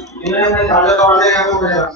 इन्हें ताजा तौर पे क्या बोलेगा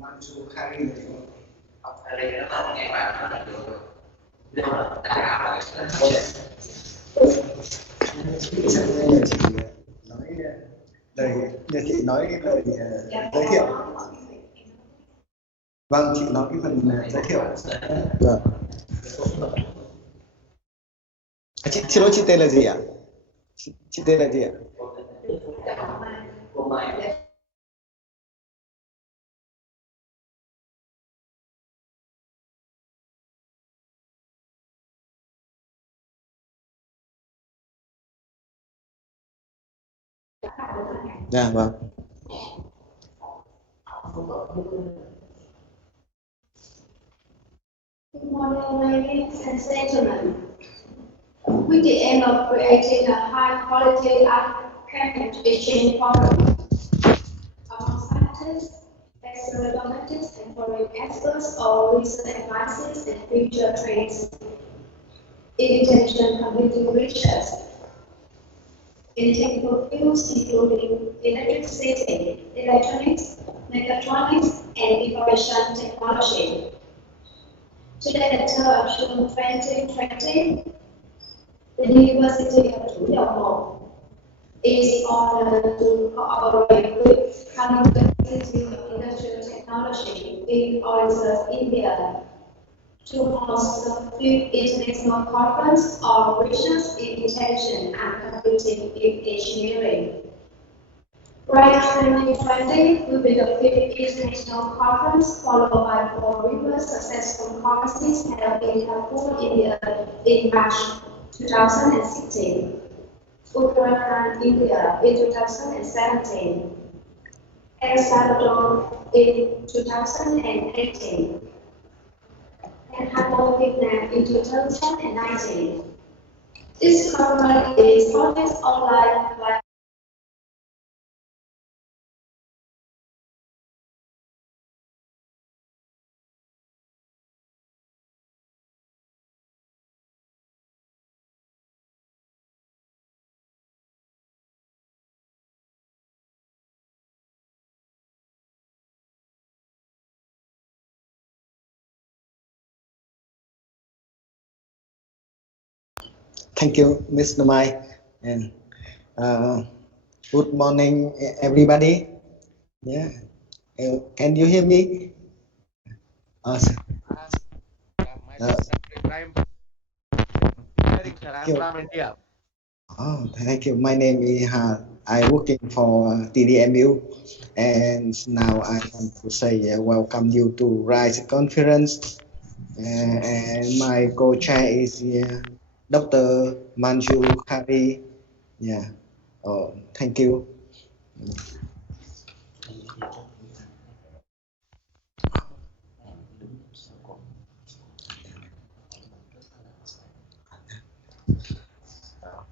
Manju Khari. Học Khari nó tốt nghe bạn nó là được nhưng mà đại học là Chắc là chị nói lời nhờ chị nói lời giới thiệu. Vâng, chị nói cái phần giới thiệu. Vâng. Chị xin lỗi, chị tên là gì ạ? Chị tên là gì ạ? Dạ vâng. Good morning, ladies and gentlemen. With the aim of creating a high-quality academic exchange forum among scientists, experimentalists, and foreign experts on recent advances and future trends in intelligent computing research in technical fields including electricity, electronics, mechatronics, and information technology. Today, the term of June 2020, the University of Thủ is honored to cooperate with Khari Institute of Industrial Technology in Orissa, India, to host the 5th International Conference on Research in Intelligent and Computing in Engineering. Right 2020 will be the 5th International Conference, followed by 4 rigorous successful conferences held in Kabul, India in March 2016, Uttarakhand, India in 2017, El Salvador in 2018, and Hanoi, Vietnam in 2019. This conference is always online by Thank you, Mr. Mai. And good morning, everybody. Yeah. Can you hear me? Awesome. Oh, thank you. My name is I'm working for TDMU, and now I want to say welcome you to RISE conference. And my co-chair is Dr. Manju Khari. Yeah. Oh, thank you.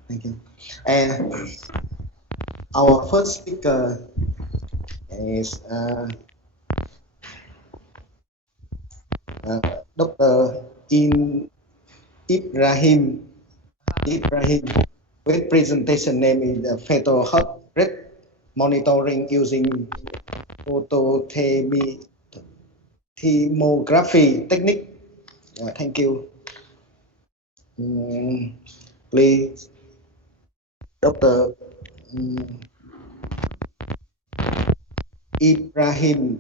Thank you. And our first speaker is Dr. Ibrahim. Ibrahim. With presentation name is the Fetal Photolithography monitoring using photothermography technique. Thank you. Please, Dr. Ibrahim.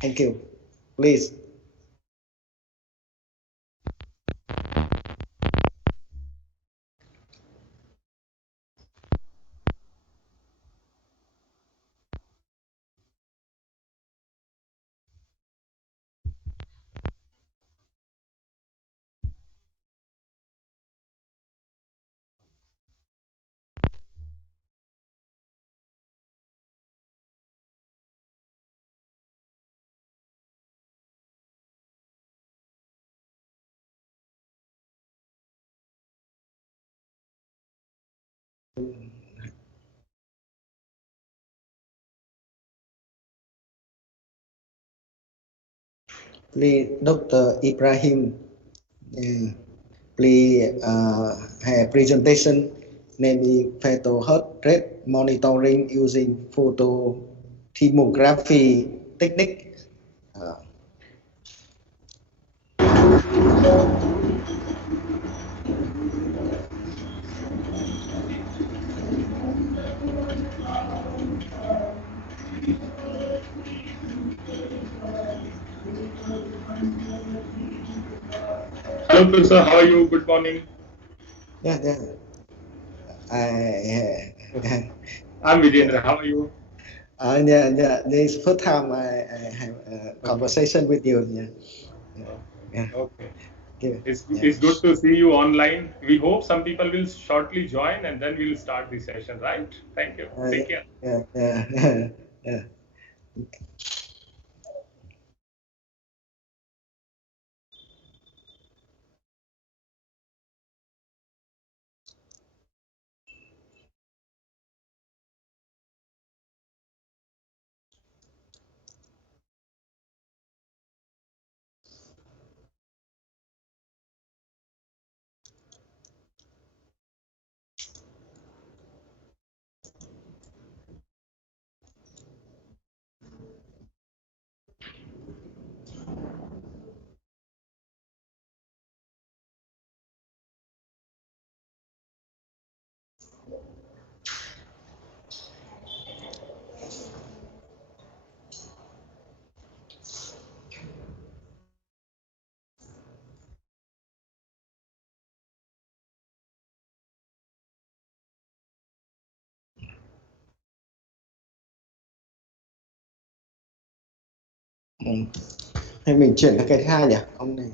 Thank you. Please. Please, Dr. Ibrahim, please have presentation namely fetal heart rate monitoring using photolithography technique. Hello, Professor. How are you? Good morning. Yeah. I'm Vijendra. How are you? This is first time I have a conversation with you. Okay. Yeah. It's good to see you online. We hope some people will shortly join and then we'll start the session, right? Thank you. Take care. Yeah. Hay mình chuyển sang cái thứ hai nhỉ? Ông này.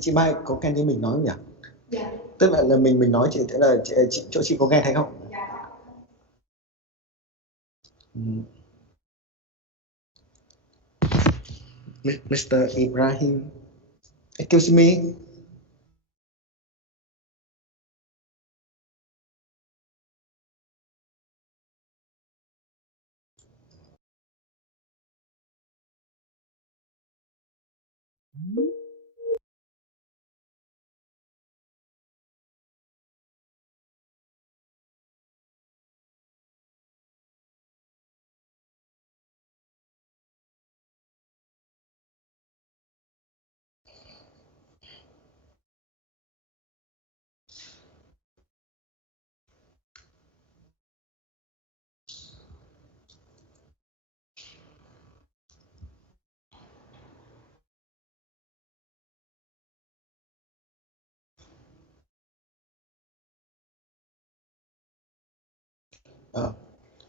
Chị Mai có nghe như mình nói không nhỉ? Dạ. Tức là mình nói chỗ chị có nghe thấy không? Dạ. Mr. Ibrahim, excuse me.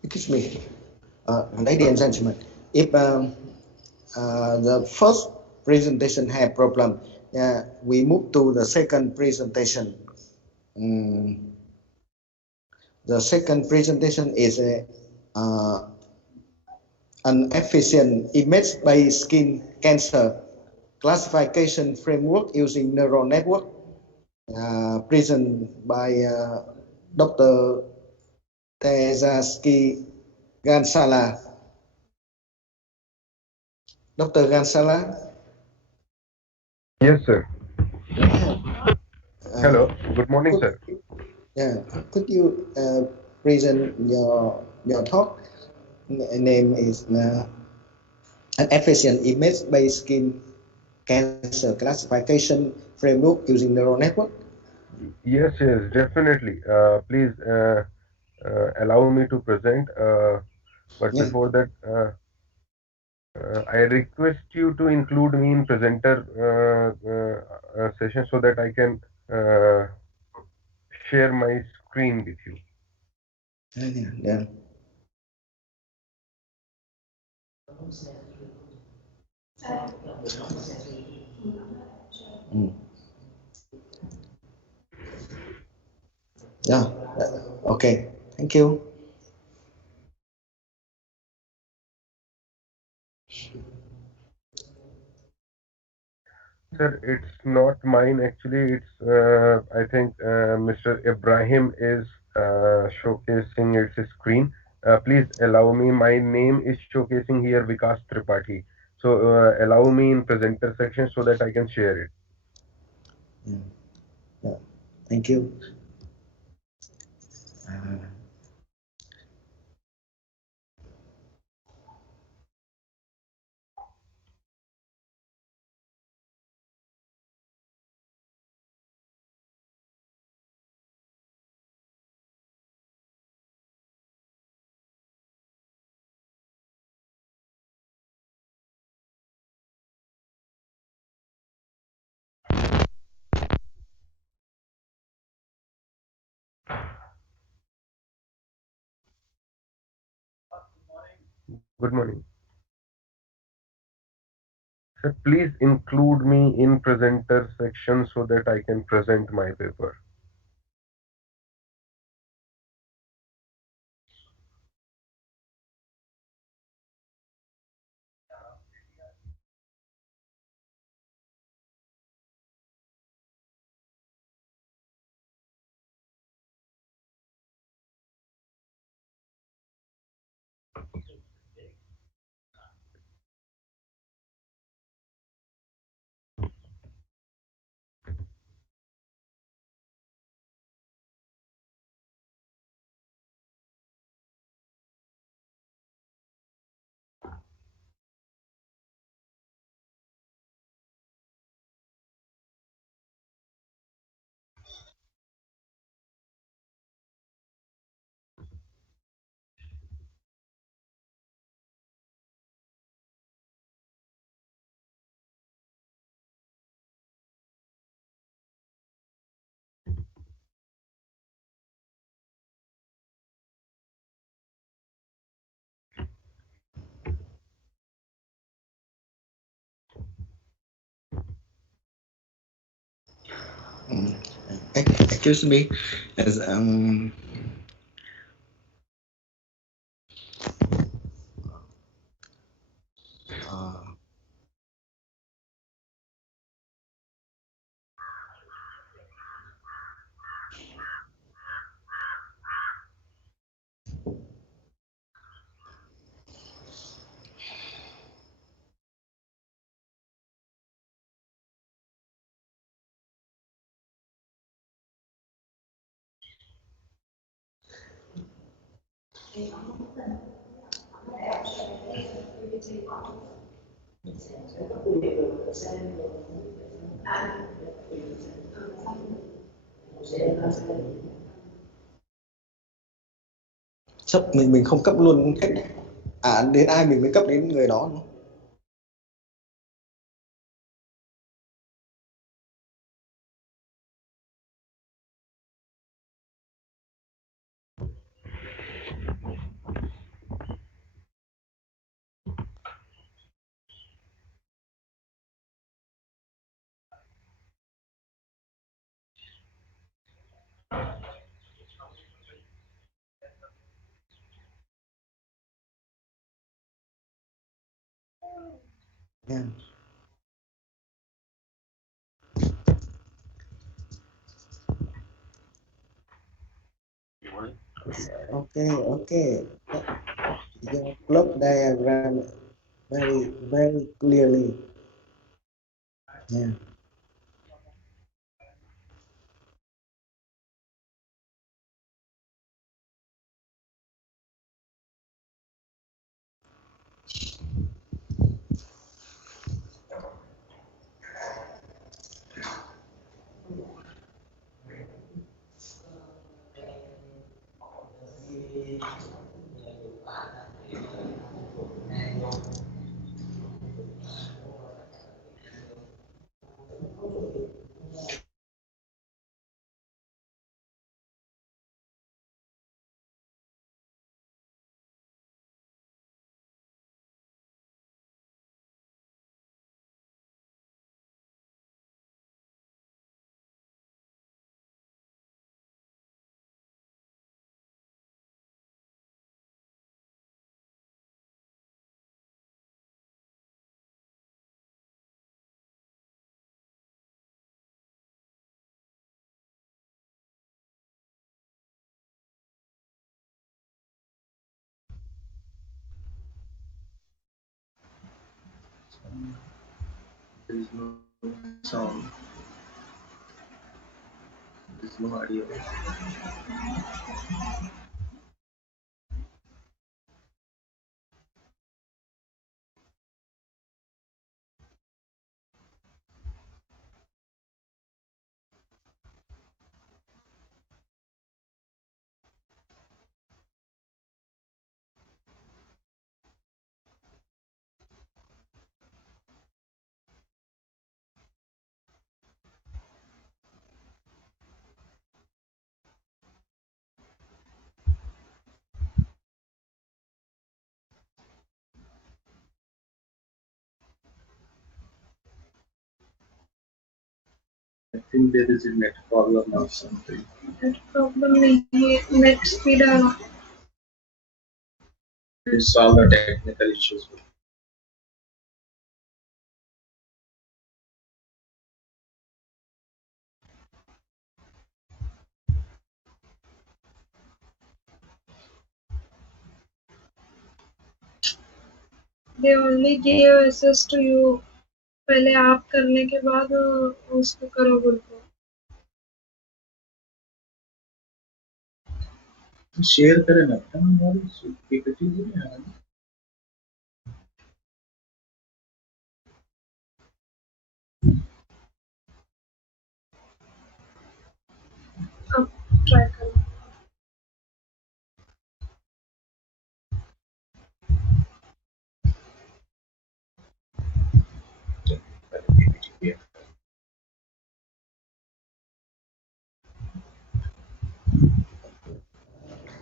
Excuse me, ladies and gentlemen, if the first presentation had problem, we move to the second presentation. The second presentation is an efficient image-based skin cancer classification framework using neural network, presented by Dr. Tezaski Gansala. Dr. Gansala? Yes, sir. Hello. Good morning, sir. Could you present your talk? Name is an efficient image-based skin cancer classification framework using neural network. Yes, definitely. Please allow me to present. But before that, I request you to include me in presenter session so that I can share my screen with you. Yeah. Mm. Yeah. Okay. Thank you. Sir, it's not mine actually. It's I think Mr. Ibrahim is showcasing its screen. Please allow me. My name is showcasing here Vikas Tripathi. So allow me in presenter section so that I can share it. Yeah. Yeah. Thank you. Good morning. Sir, please include me in presenter section so that I can present my paper. Mm. Excuse me. As uh, sắp mình không cấp luôn hết. Đến ai mình mới cấp đến người đó đúng không? Yeah. Okay, okay. Your block diagram very clearly. Yeah. There is no sound. There is no audio. I think there is a net problem or something. Net problem नहीं है, net speed आ रहा. We'll solve the technical issues. They only give access to you. पहले आप करने के बाद उसको करो बोलते. शेयर करें ना अपना हमारे पीपीटी में. अब ट्राई करो.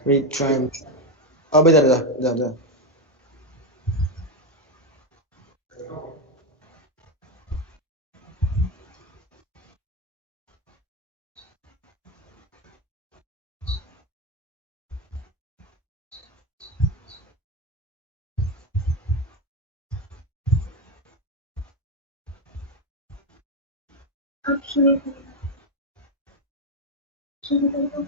We try. Oh, bây giờ rồi, giờ rồi. अब शुरू करो. शुरू करो.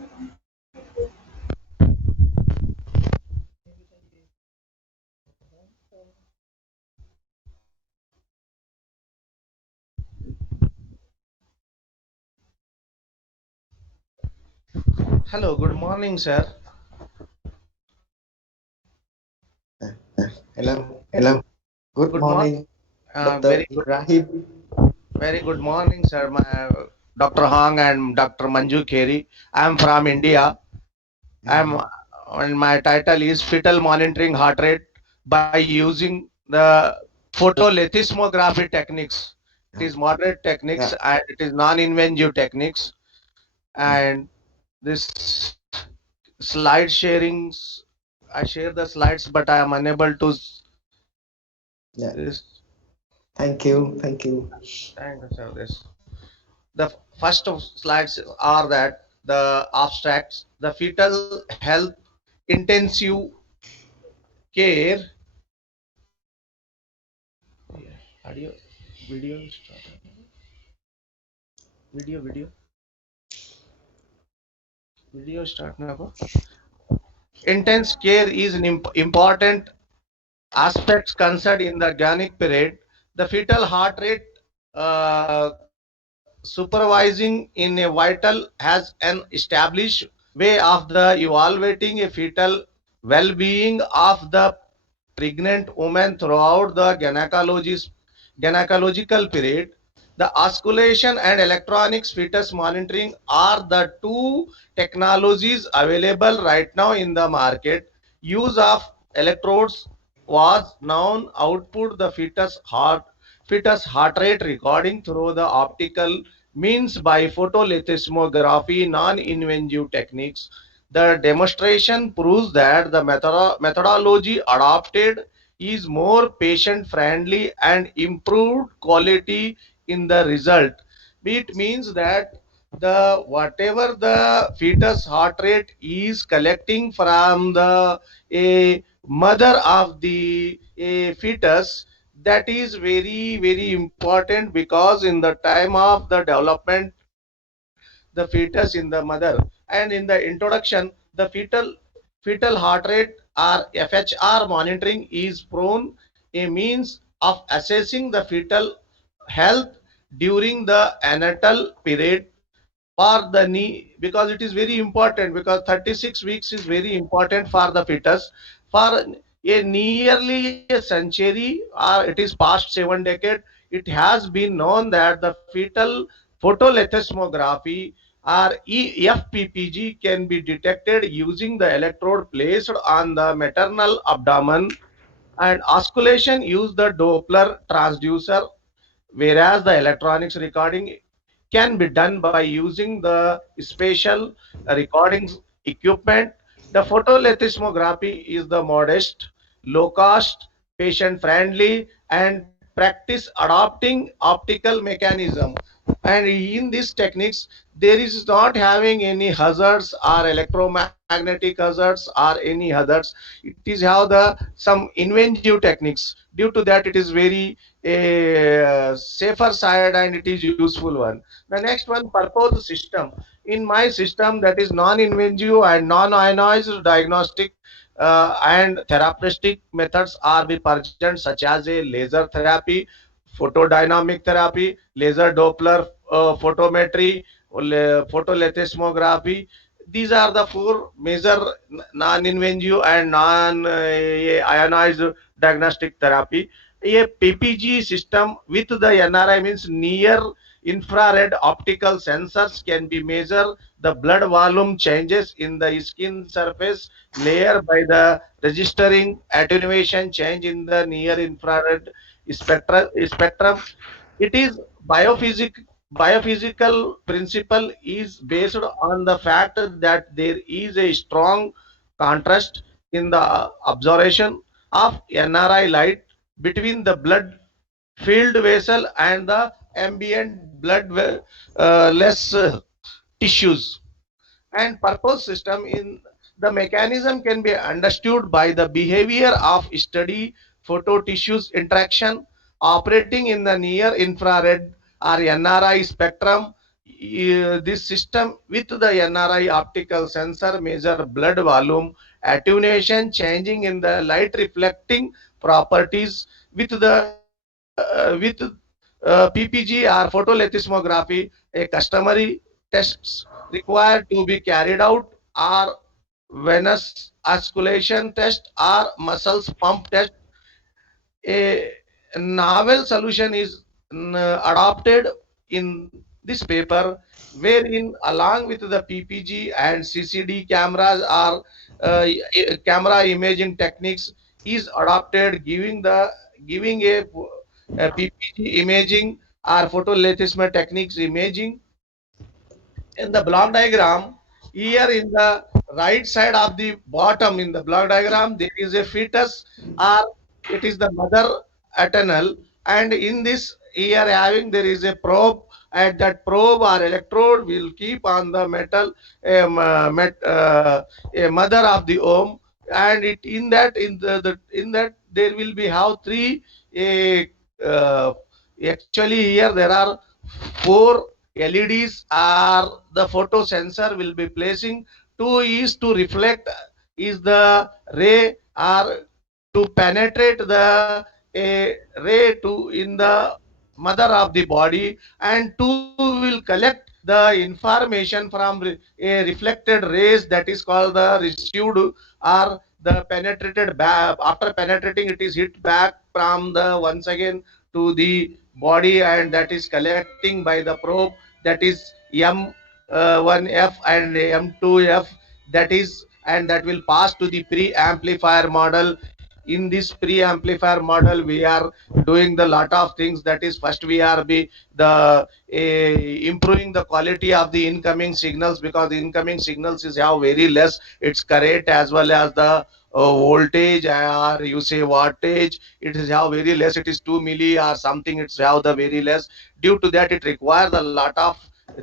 Hello, good morning, sir. Hello, hello. Good Good morning, Dr. Very good, Ibrahim. very good morning, sir. Dr. Hoang and Dr. Manju Khari. I am from India. And my title is Fetal Monitoring Heart Rate by using the photolithography techniques. It is moderate techniques and it is non-invasive techniques. And this slide sharings, I share the slides, but I am unable to. Yeah. This. Thank you, thank you. Thank you, sir. This. The first of slides are that the abstracts, the fetal health intensive care. Audio, video, video start now. Intense care is an important aspects concerned in the organic period. The fetal heart rate supervising in a vital has an established way of the evaluating a fetal well-being of the pregnant woman throughout the gynecological period. The oscillation and electronics fetus monitoring are the two technologies available right now in the market. Use of electrodes was known output the fetus heart rate recording through the optical means by photolithography non-invasive techniques. The demonstration proves that the methodology adopted is more patient friendly and improved quality in the result. It means that the whatever the fetus heart rate is collecting from the a mother of the a fetus, that is very important, because in the time of the development the fetus in the mother, and in the introduction the fetal heart rate or FHR monitoring is prone a means of assessing the fetal health during the antenatal period for the knee, because it is very important, because 36 weeks is very important for the fetus. For a nearly a century, or it is past 7 decades, it has been known that the fetal photolithography or FPPG can be detected using the electrode placed on the maternal abdomen, and oscillation use the Doppler transducer, whereas the electronics recording can be done by using the special recording equipment. The photolithography is the modest, low cost, patient friendly, and practice adopting optical mechanism. And in these techniques, there is not having any hazards or electromagnetic hazards or any hazards. It is how the some inventive techniques. Due to that, it is very safer side and it is useful one. The next one, purpose system. In my system, that is non-invasive and non-ionized diagnostic and therapeutic methods are be present, such as a laser therapy, photodynamic therapy, laser Doppler photometry, photolithography. These are the four major non-invasive and non-ionized diagnostic therapy. A PPG system with the NRI means near infrared optical sensors can be measure the blood volume changes in the skin surface layer by the registering attenuation change in the near infrared spectrum. It is biophysical principle is based on the fact that there is a strong contrast in the absorption of NRI light between the blood filled vessel and the ambient blood less tissues. And purpose system in the mechanism can be understood by the behavior of study photo tissues interaction operating in the near infrared or NRI spectrum. This system with the NRI optical sensor measure blood volume attenuation changing in the light reflecting properties with the PPG or photolithography. A customary tests required to be carried out are venous osculation test or muscles pump test. A novel solution is adopted in this paper, wherein along with the PPG and CCD cameras or camera imaging techniques is adopted, giving a PPG imaging or photolithography techniques imaging. In the block diagram, here in the right side of the bottom in the block diagram, there is a fetus or it is the mother eternal, and in this here having there is a probe, and that probe or electrode will keep on the metal a mother of the womb, and it in that in that there will be have three a actually here there are four LEDs are the photo sensor will be placing. Two is to reflect is the ray or to penetrate the a ray to in the mother of the body, and two will collect the information from a reflected rays, that is called the received or the penetrated back. After penetrating, it is hit back from the once again to the body, and that is collecting by the probe, that is M1F and M2F, that is, and that will pass to the pre-amplifier model. In this pre-amplifier model, we are doing the lot of things. That is, first we are be the improving the quality of the incoming signals, because the incoming signals is have very less its current as well as the voltage, or you say wattage, it is have very less, it is 2 milli or something, it's have the very less. Due to that, it requires a lot of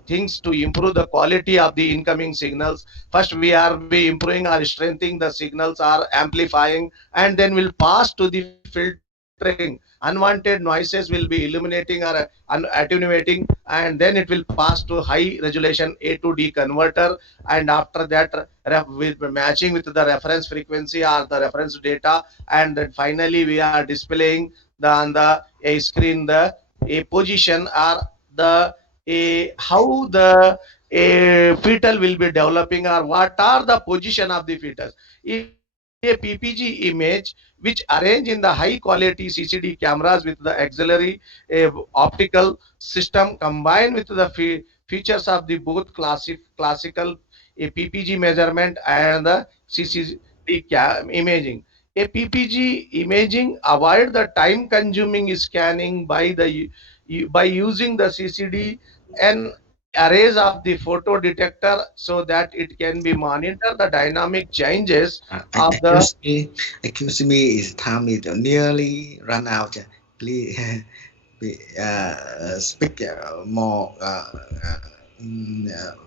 things to improve the quality of the incoming signals. First we are be improving or strengthening the signals or amplifying, and then will pass to the filtering. Unwanted noises will be eliminating or attenuating, and then it will pass to high resolution A to D converter, and after that with matching with the reference frequency or the reference data, and then finally we are displaying on the a screen the a position or the a how the a fetal will be developing or what are the position of the fetus. A PPG image which arrange in the high quality CCD cameras with the auxiliary optical system combined with the features of the both classical a PPG measurement and the CCD imaging. A PPG imaging avoid the time consuming scanning by the by using the CCD and arrays of the photo detector so that it can be monitor the dynamic changes of the. Excuse me, it's time is nearly run out. Please speak more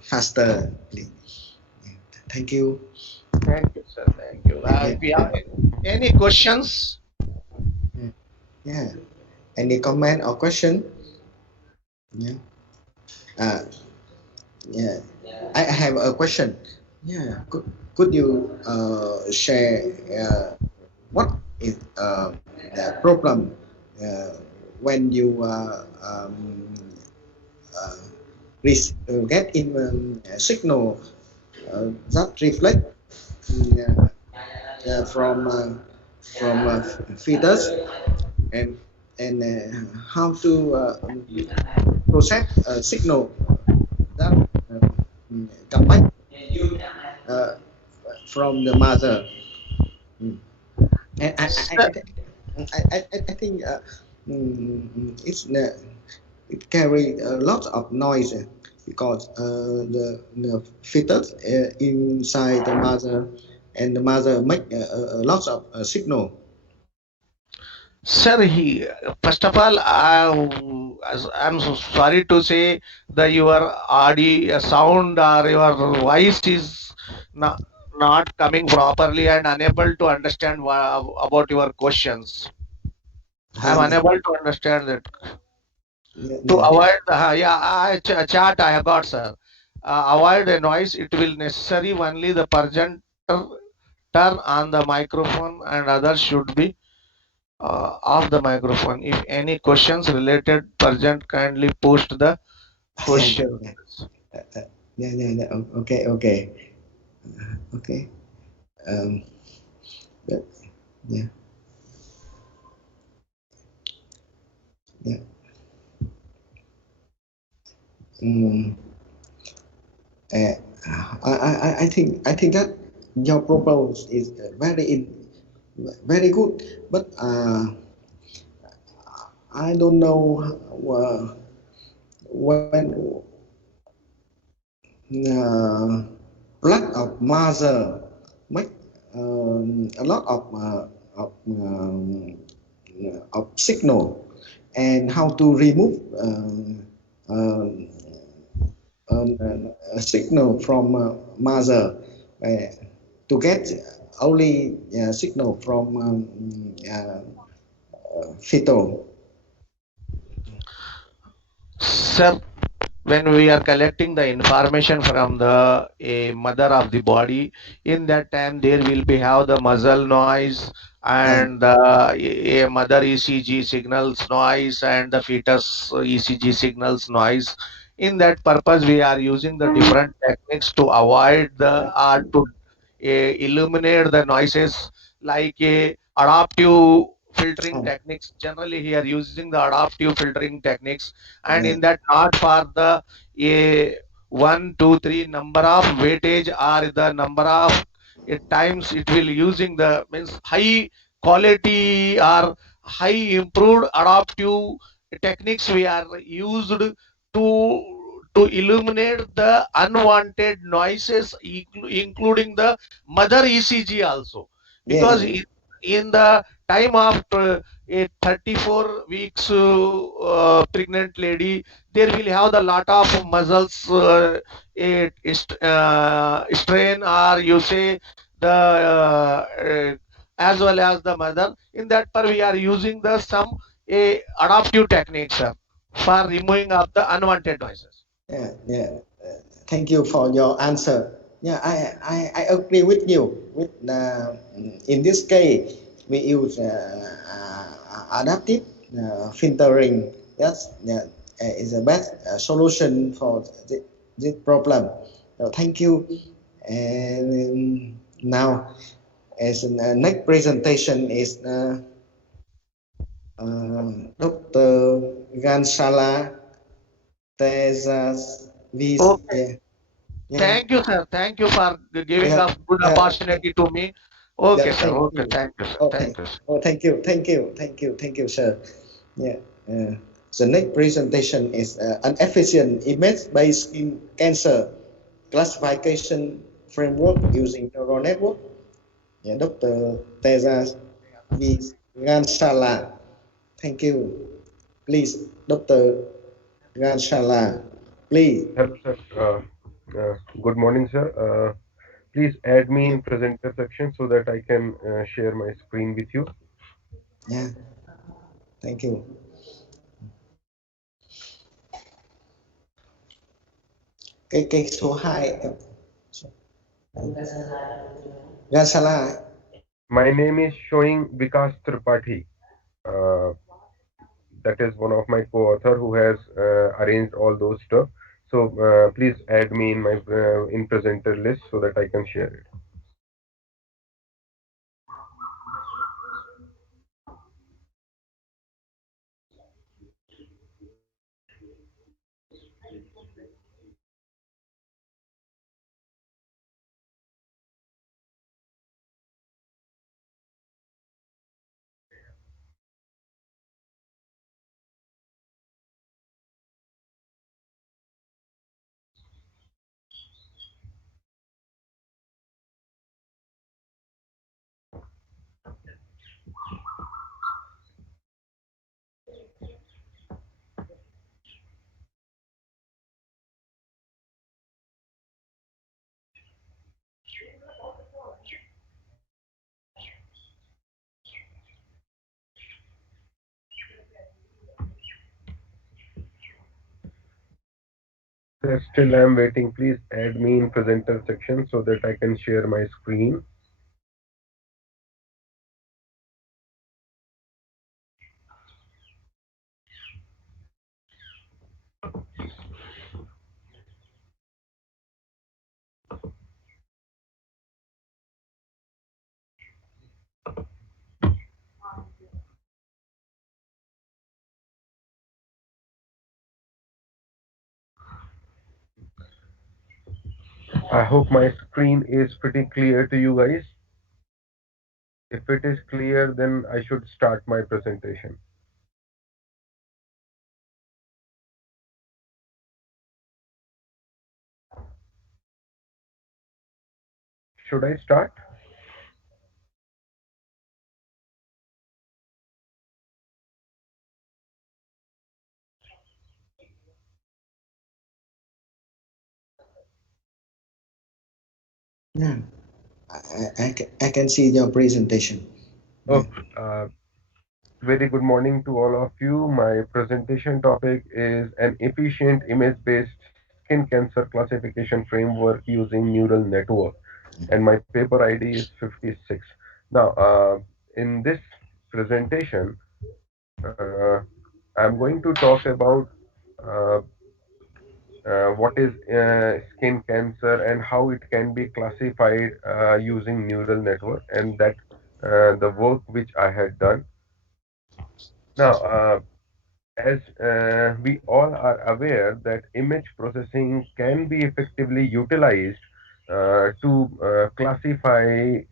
faster, please. Thank you. Thank you, sir. Thank you. Yeah, If you have any questions, yeah. Any comment or question? Yeah. Uh, yeah. I have a question. Yeah. Could you share what is the problem when you uh, get in signal that reflect from fetus and how to process signal that come back uh, from the mother. Mm. And sir, I think it carry a lot of noise because the fetus inside the mother and the mother make a lot of signal. sir, first of all, I'm so sorry to say that your audio sound or your voice is not, not coming properly and unable to understand about your questions. I'm Yeah, unable to understand that. yeah, To yeah. avoid the chat I have got, sir. Avoid a noise. It will necessary only the presenter turn on the microphone and others should be off the microphone. If any questions related present, kindly post the Yeah, yeah, question. yeah. Yeah. Okay, okay, okay. Um, yeah, yeah, yeah. Mm, uh, I think that your proposal is very good, but I don't know when uh, blood of mother make a lot of signal and how to remove a signal from mother to get only signal from fetal. Sir, when we are collecting the information from the a mother of the body, in that time there will be have the muzzle noise Yeah, and the a mother ECG signals noise and the fetus ECG signals noise. In that purpose, we are using the different techniques to avoid the or to illuminate the noises like a adaptive filtering oh, techniques. Generally, he are using the adaptive filtering techniques, and yeah, in that not for the a 1 2 3 number of weightage or the number of times it will using the means high quality or high improved adaptive techniques we are used to illuminate the unwanted noises including the mother ECG also, yeah, because yeah, in the time of a 34 weeks pregnant lady, there will have the lot of muscles strain or you say the as well as the mother. In that part we are using the some adaptive techniques, sir, for removing of the unwanted noises. yeah. Thank you for your answer. Yeah, I agree with you. With in this case, we use adaptive filtering. That's is the best solution for this problem. So thank you. And now, as the next presentation is Dr. Ganshala Tezas Vis. Okay. Yeah, yeah. Thank you, sir. Thank you for giving Yeah, us good yeah, opportunity to me. yeah, Okay, sir. thank Okay. you. Thank you, sir. Oh, Thank you, sir. thank you, sir. Yeah. The next presentation is an efficient image-based skin cancer classification framework using neural network. Yeah, Dr. Teza Gansala. Thank you. Please, Dr. Gansala, please. Hello, sir. Good morning, sir. Please add me in presenter section so that I can share my screen with you. Yeah, thank you. Cái số 2 Gansala. My name is showing Vikas Tripathi. Uh, that is one of my co-author who has arranged all those stuff. So please add me in my in presenter list so that I can share it. Still, I'm waiting. Please add me in presenter section so that I can share my screen. I hope my screen is pretty clear to you guys. If it is clear, then I should start my presentation. Should I start? Yeah, I can see your presentation. Yeah. Okay. Very good morning to all of you. My presentation topic is an efficient image-based skin cancer classification framework using neural network, and my paper ID is 56. Now, in this presentation, uh, I'm going to talk about uh, what is skin cancer and how it can be classified using neural network, and that the work which I had done. Now, as we all are aware that image processing can be effectively utilized to classify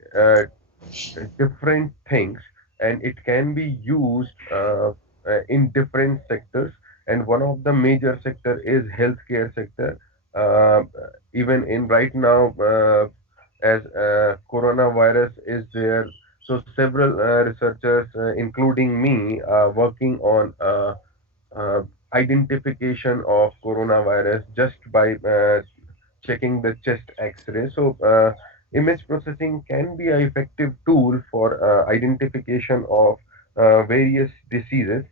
different things, and it can be used in different sectors, and one of the major sector is healthcare sector. uh, Even in right now, as coronavirus is there, so several researchers including me are working on uh, identification of coronavirus just by checking the chest x-ray. So image processing can be an effective tool for identification of various diseases,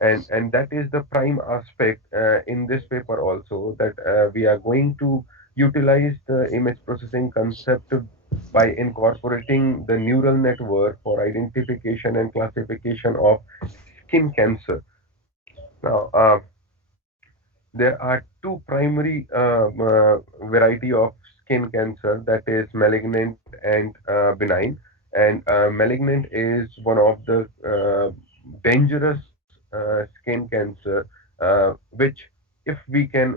and that is the prime aspect in this paper also, that we are going to utilize the image processing concept by incorporating the neural network for identification and classification of skin cancer. Now, there are two primary variety of skin cancer, that is malignant and benign. And malignant is one of the dangerous skin cancer, which if we can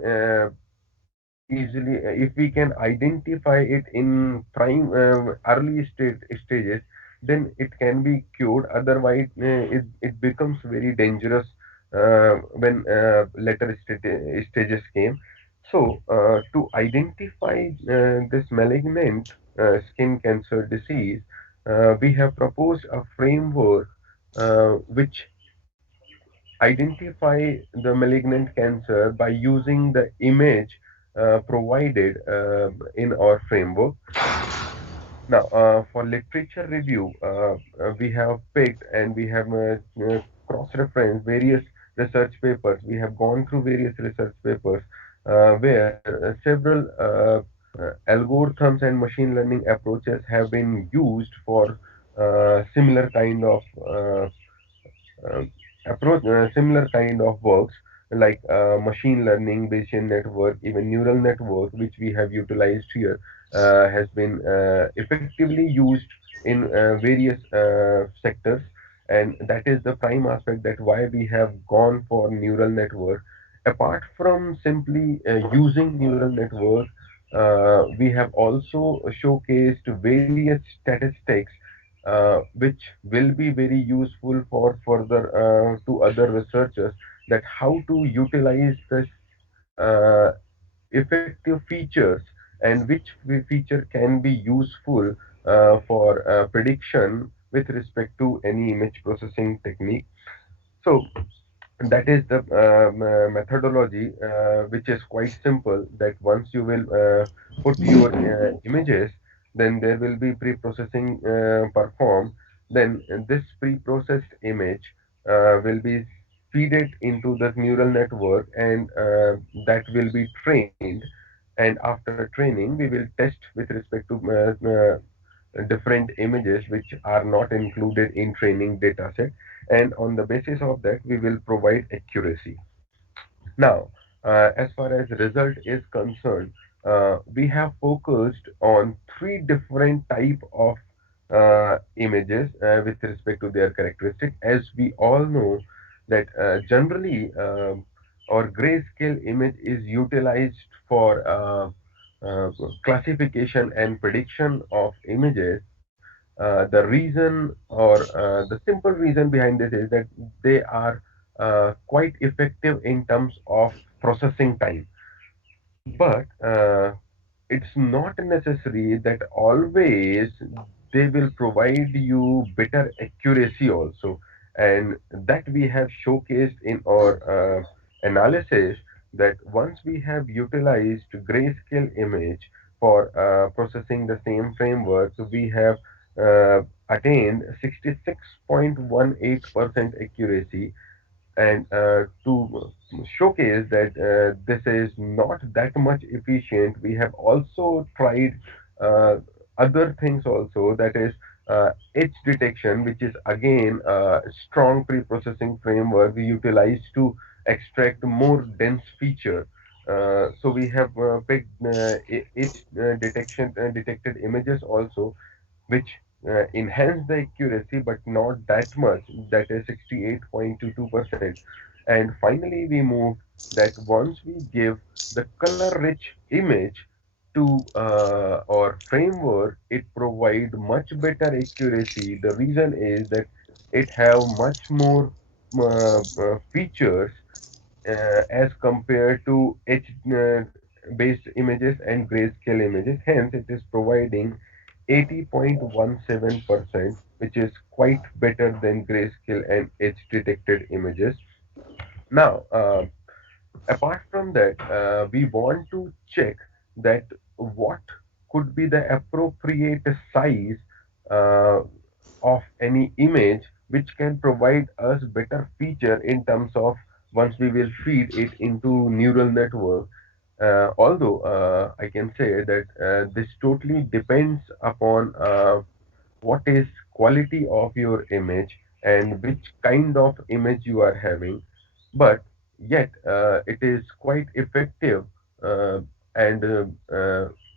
easily if we can identify it in prime early stages, then it can be cured. Otherwise it becomes very dangerous when later stages came. So to identify this malignant skin cancer disease, we have proposed a framework which identify the malignant cancer by using the image provided in our framework. Now, for literature review, we have picked and we have cross-referenced various research papers. We have gone through various research papers where several algorithms and machine learning approaches have been used for similar kind of uh, similar kind of works, like machine learning, Bayesian network, even neural network, which we have utilized here, has been effectively used in various sectors. And that is the prime aspect that why we have gone for neural network. Apart from simply using neural network, we have also showcased various statistics which will be very useful for further to other researchers, that how to utilize this uh, effective features, and which feature can be useful for prediction with respect to any image processing technique. So that is the methodology, which is quite simple, that once you will put your images, then there will be pre-processing performed. Then this pre-processed image will be feeded into the neural network, and that will be trained. And after training, we will test with respect to different images which are not included in training dataset, and on the basis of that we will provide accuracy. Now, as far as result is concerned, we have focused on three different type of images with respect to their characteristic. As we all know that generally our grayscale image is utilized for uh, classification and prediction of images. The reason, or the simple reason behind this, is that they are quite effective in terms of processing time. But it's not necessary that always they will provide you better accuracy also. And that we have showcased in our analysis, that once we have utilized grayscale image for processing the same framework, we have attained 66.18% accuracy. And to showcase that this is not that much efficient, we have also tried uh, other things also, that is edge detection, which is again a strong pre-processing framework we utilize to extract more dense feature. So we have picked edge detection detected images also, which enhance the accuracy, but not that much, that is 68.22%. And finally, we moved that once we give the color rich image to our framework, it provide much better accuracy. The reason is that it have much more features as compared to H based images and grayscale images. Hence, it is providing 80.17%, which is quite better than grayscale and edge detected images. Now, apart from that, we want to check that what could be the appropriate size uh, of any image which can provide us better feature in terms of once we will feed it into neural network. Although I can say that this totally depends upon what is quality of your image, and which kind of image you are having, but yet it is quite effective, uh, and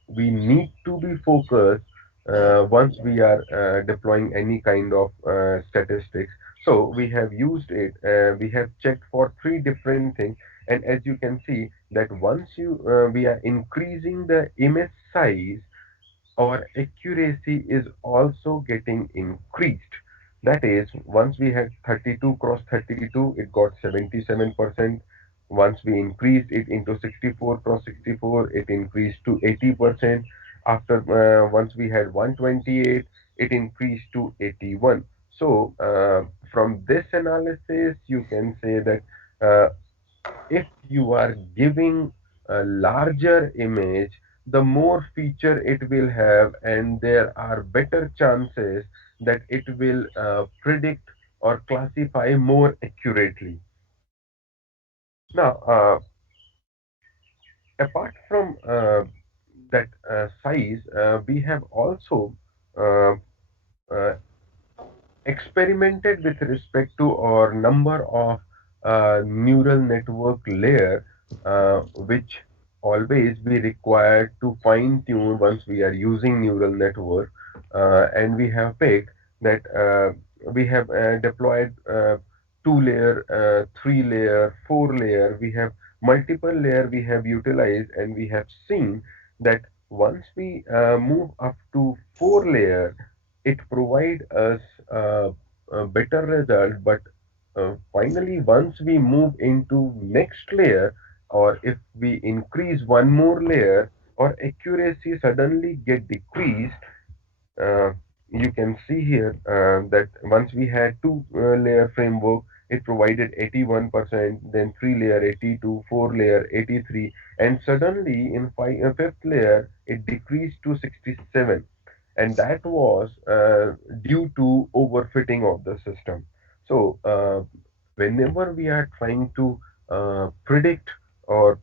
we need to be focused once we are deploying any kind of statistics. So we have used it, we have checked for three different things, and as you can see that once we are increasing the image size, our accuracy is also getting increased. That is, once we had 32 cross 32, it got 77%. Once we increased it into 64 cross 64, it increased to 80%. After once we had 128, it increased to 81. So from this analysis, you can say that uh, if you are giving a larger image, the more feature it will have, and there are better chances that it will predict or classify more accurately. Now, apart from that size, we have also uh, uh, experimented with respect to our number of neural network layer, which always be required to fine tune once we are using neural network, and we have picked that we have deployed 2 layer, 3 layer, 4 layer. We have multiple layer we have utilized, and we have seen that once we move up to 4 layer, it provide us a better result, but finally once we move into next layer, or if we increase one more layer, our accuracy suddenly get decreased. uh, you can see here that once we had two layer framework, it provided 81%, then 3 layer 82, 4 layer 83, and suddenly in fifth layer it decreased to 67, and that was due to overfitting of the system. So, whenever we are trying to predict or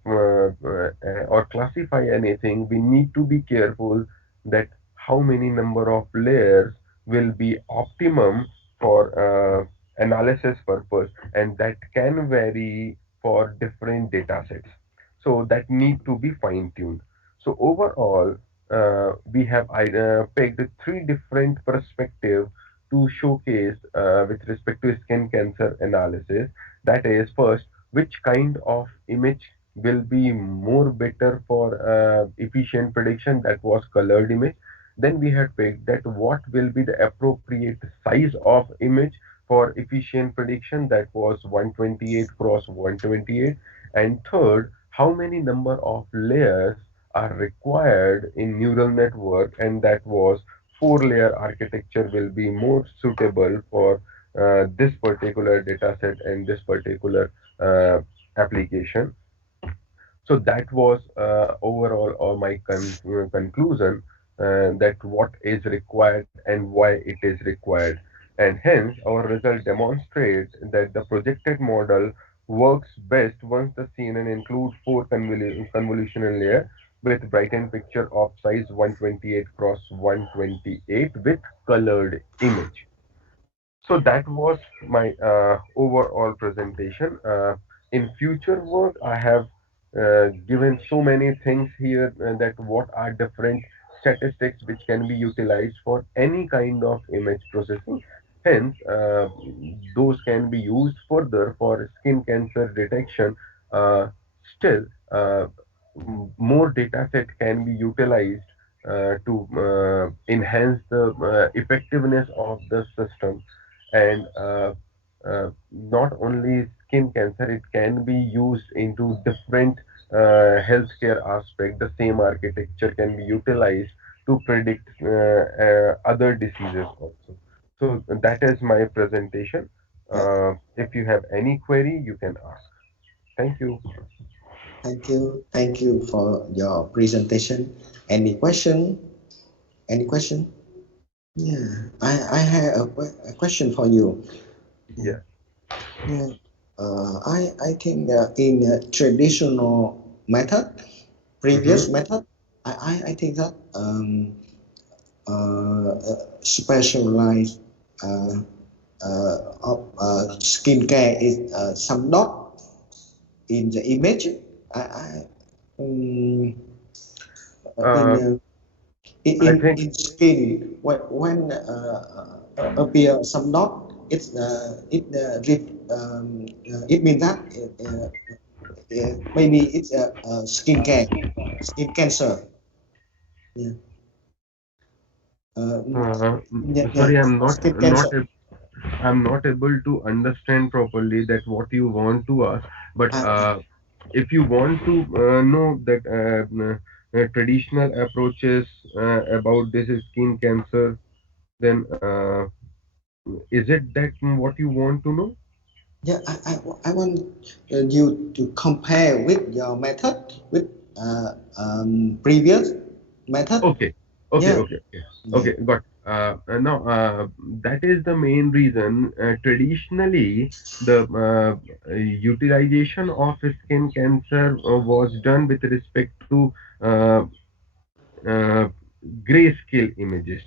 classify anything, we need to be careful that how many number of layers will be optimum for analysis purpose, and that can vary for different data sets. So that need to be fine tuned. So overall, we have picked three different perspectives to showcase with respect to skin cancer analysis. That is, first, which kind of image will be more better for efficient prediction, that was colored image. Then we had picked that what will be the appropriate size of image for efficient prediction, that was 128 cross 128. And third, how many number of layers are required in neural network, and that was 4 layer architecture will be more suitable for this particular data set and this particular application. So that was overall all my conclusion, that what is required and why it is required. And hence, our result demonstrates that the projected model works best once the CNN include four convolutional layer with brightened picture of size 128 cross 128 with colored image. So that was my overall presentation. In future work, I have given so many things here, that what are different statistics which can be utilized for any kind of image processing. Hence, those can be used further for skin cancer detection. Uh, Still, more data set can be utilized to enhance the effectiveness of the system. And not only skin cancer, it can be used into different healthcare aspect. The same architecture can be utilized to predict other diseases also. So that is my presentation. Yeah, If you have any query, you can ask. Thank you. thank you for your presentation. Any question? Any question? Yeah, I have a question for you. Yeah, Yeah. yeah. I think in traditional method, Mm-hmm. previous method, I think that specialized uh, of skincare is some dot in the image. I um, in Uh, I think in skin when appear some dot, it means that maybe it's a skin cancer. Yeah. Uh, yeah, yeah, sorry, I'm not skin not cancer. I'm not able to understand properly that what you want to ask. But Uh, if you want to know that traditional approaches about this skin cancer, then is it that what you want to know? yeah, I want you to compare with your method with previous method. Okay, okay, Yeah, okay, okay, yeah, okay. Got. Now, that is the main reason. Traditionally, the utilization of skin cancer was done with respect to uh, uh, grayscale images.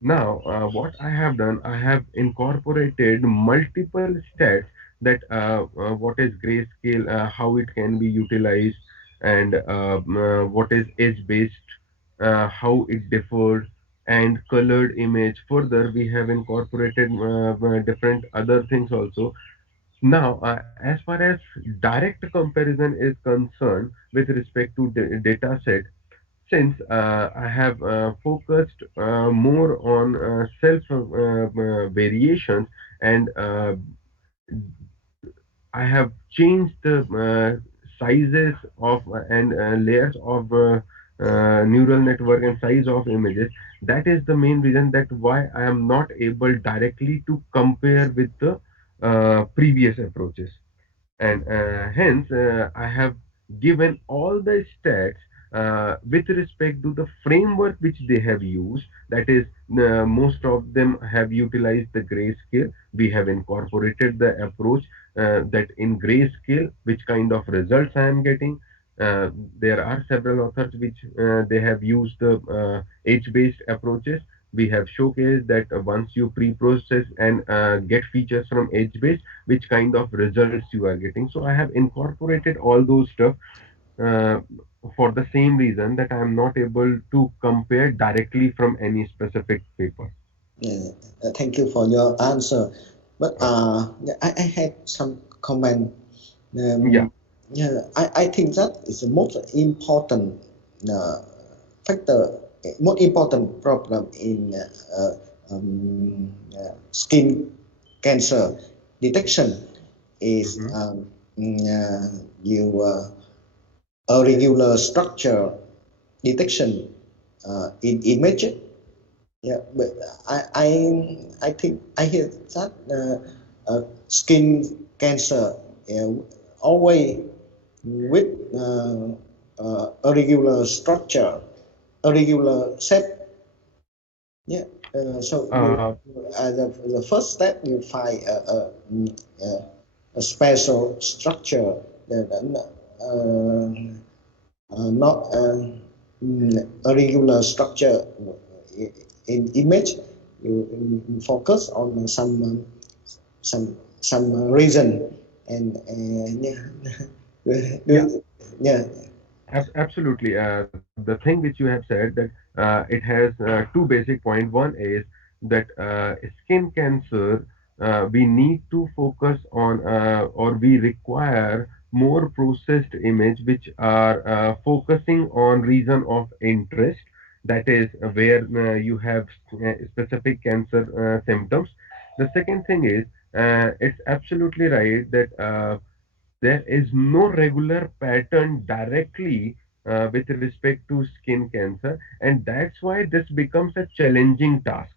Now, what I have done, I have incorporated multiple stats that what is grayscale, how it can be utilized, and what is edge-based, how it differed, and colored image. Further, we have incorporated different other things also. Now, as far as direct comparison is concerned with respect to data set, since I have focused more on self variations and I have changed the sizes of and layers of neural network and size of images. That is the main reason that why I am not able directly to compare with the previous approaches, and hence I have given all the stats with respect to the framework which they have used. That is, most of them have utilized the grayscale. We have incorporated the approach that in grayscale, which kind of results I am getting. Uh, there are several authors which they have used the edge-based approaches. We have showcased that once you pre-process and get features from edge-based, which kind of results you are getting. So I have incorporated all those stuff uh, for the same reason that I am not able to compare directly from any specific paper. yeah. Thank you for your answer. But Uh, yeah, I had some comment. yeah. Yeah, I think that is the most important uh, factor, most important problem in skin cancer detection is Mhm. you irregular structure detection in image. Yeah, but I think I hear that skin cancer always with irregular structure, irregular shape. Yeah. So you Uh, the first step you find a special structure that not a regular structure in image. You focus on some reason and yeah. yeah. Yeah, Absolutely. The thing which you have said that it has two basic points. One is that skin cancer, we need to focus on or we require more processed image which are focusing on region of interest. That is where you have specific cancer symptoms. The second thing is it's absolutely right that there is no regular pattern directly with respect to skin cancer, and that's why this becomes a challenging task.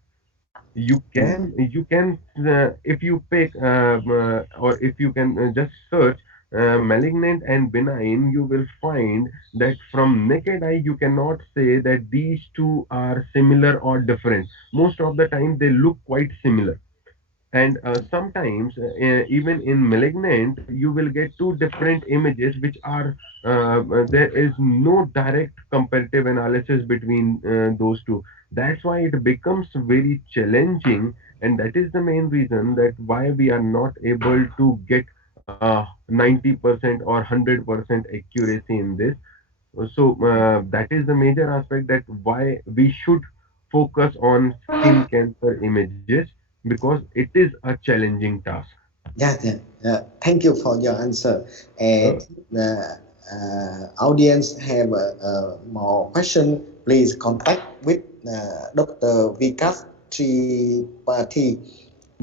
You can if you pick or if you can just search malignant and benign, you will find that from naked eye you cannot say that these two are similar or different. Most of the time they look quite similar, And sometimes even in malignant you will get two different images which are there is no direct comparative analysis between those two. That's why it becomes very challenging, and that is the main reason that why we are not able to get 90% or 100% accuracy in this. So that is the major aspect, that why we should focus on skin cancer images, because it is a challenging task. Yeah, yeah, yeah. Thank you for your answer. Uh, And the audience have more question, please contact with Dr. Vikas Tripathi.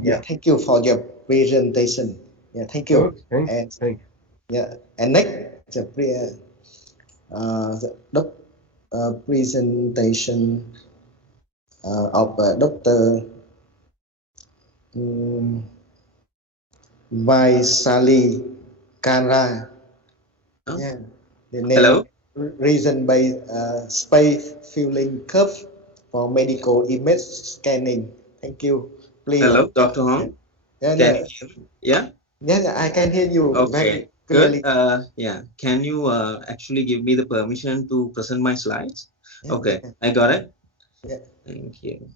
Yeah, yeah. thank you for your presentation. Yeah, thank you. Thanks. And Thanks. yeah, and next the presentation of Dr. Um, Vaisali Kara. Oh, Yeah, the name hello. reason by space filling curve for medical image scanning. Thank you. Please. Hello, Dr. Yeah, Hoang. yeah, Can yeah, you hear me? Yeah. yeah, yeah, I can hear you very Okay. Good. clearly. Yeah. Can you actually give me the permission to present my slides? Yeah, Okay. yeah, I got it. yeah, Thank you.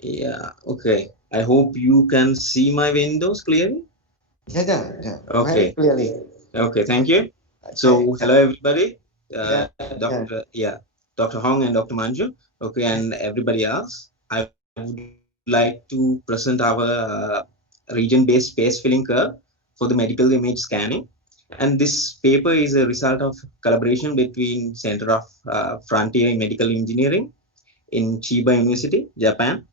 Yeah. Okay. I hope you can see my windows clearly. yeah, yeah, yeah, very Okay. clearly. Okay. Thank you. I, So, hello everybody. yeah, yeah, Dr. Hong and Dr. Manju. Okay, and everybody else. I would like to present our region-based space filling curve for the medical image scanning. And this paper is a result of collaboration between Center of Frontier in Medical Engineering in Chiba University, Japan,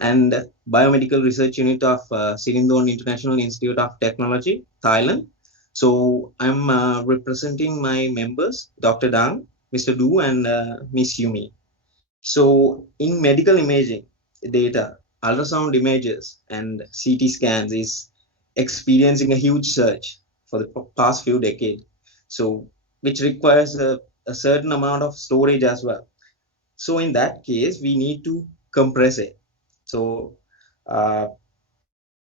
and Biomedical Research Unit of Sirindon International Institute of Technology, Thailand. So I'm representing my members, Dr. Dang, Mr. Du, and Miss Yumi. So in medical imaging data, ultrasound images and CT scans is experiencing a huge surge for the past few decades. So which requires a certain amount of storage as well. So in that case, we need to compress it. So uh,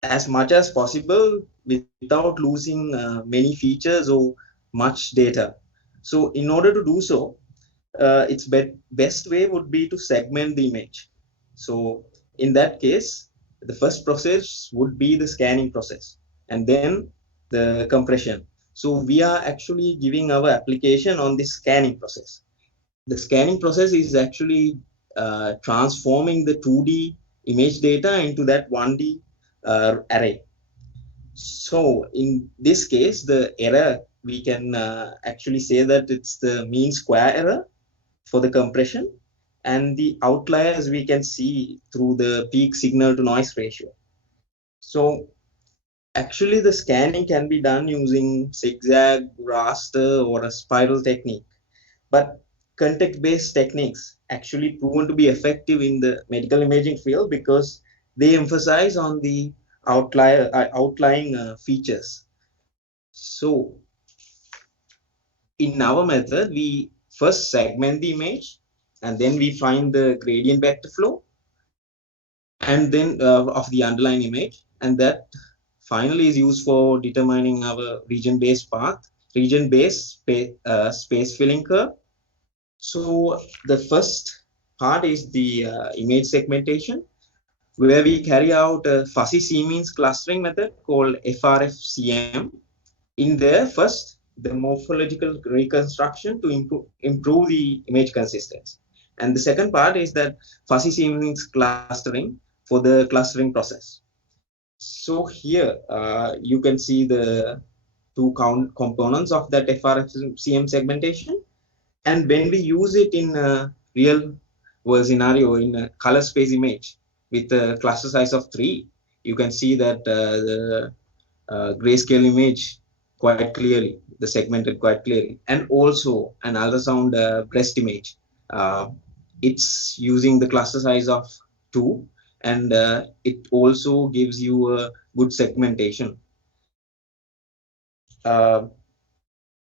as much as possible without losing many features or much data. So in order to do so, its best way would be to segment the image. So in that case, the first process would be the scanning process and then the compression. So we are actually giving our application on the scanning process. The scanning process is actually transforming the 2D image data into that 1D array. So in this case, the error, we can actually say that it's the mean square error for the compression, and the outliers we can see through the peak signal to noise ratio. So actually the scanning can be done using zigzag, raster, or a spiral technique. But context-based techniques actually proven to be effective in the medical imaging field because they emphasize on the outlying features. So in our method, we first segment the image and then we find the gradient vector flow and then of the underlying image, and that finally is used for determining our region-based path, region-based space filling curve. So the first part is the image segmentation, where we carry out a fuzzy C-means clustering method called FRFCM. In there, first, the morphological reconstruction to improve the image consistency. And the second part is that fuzzy C-means clustering for the clustering process. So here you can see the two components of that FRFCM segmentation. And when we use it in a real world scenario in a color space image with a cluster size of 3, you can see that the grayscale image quite clearly, the segmented quite clearly, and also an ultrasound breast image. Uh, it's using the cluster size of 2, and it also gives you a good segmentation. Uh,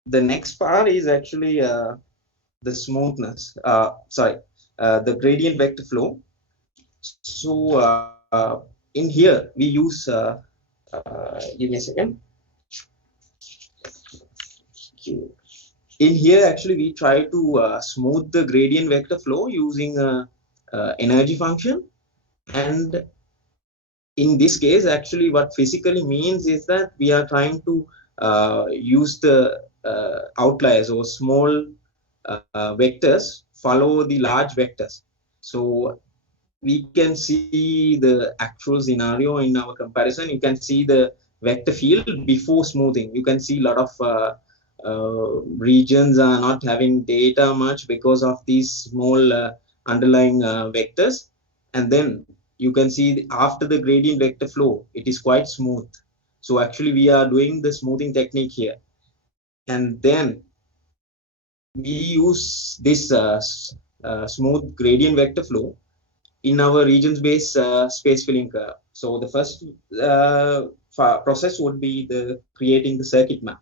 the next part is actually the smoothness, the gradient vector flow. So in here we use, give me a second. In here, actually, we try to smooth the gradient vector flow using energy function. And in this case, actually, what physically means is that we are trying to use the outliers or small vectors follow the large vectors. So we can see the actual scenario in our comparison. You can see the vector field before smoothing. You can see a lot of regions are not having data much because of these small underlying vectors. And then you can see after the gradient vector flow, it is quite smooth. So actually we are doing the smoothing technique here. And then we use this smooth gradient vector flow in our regions-based space filling curve. So the first process would be the creating the circuit map.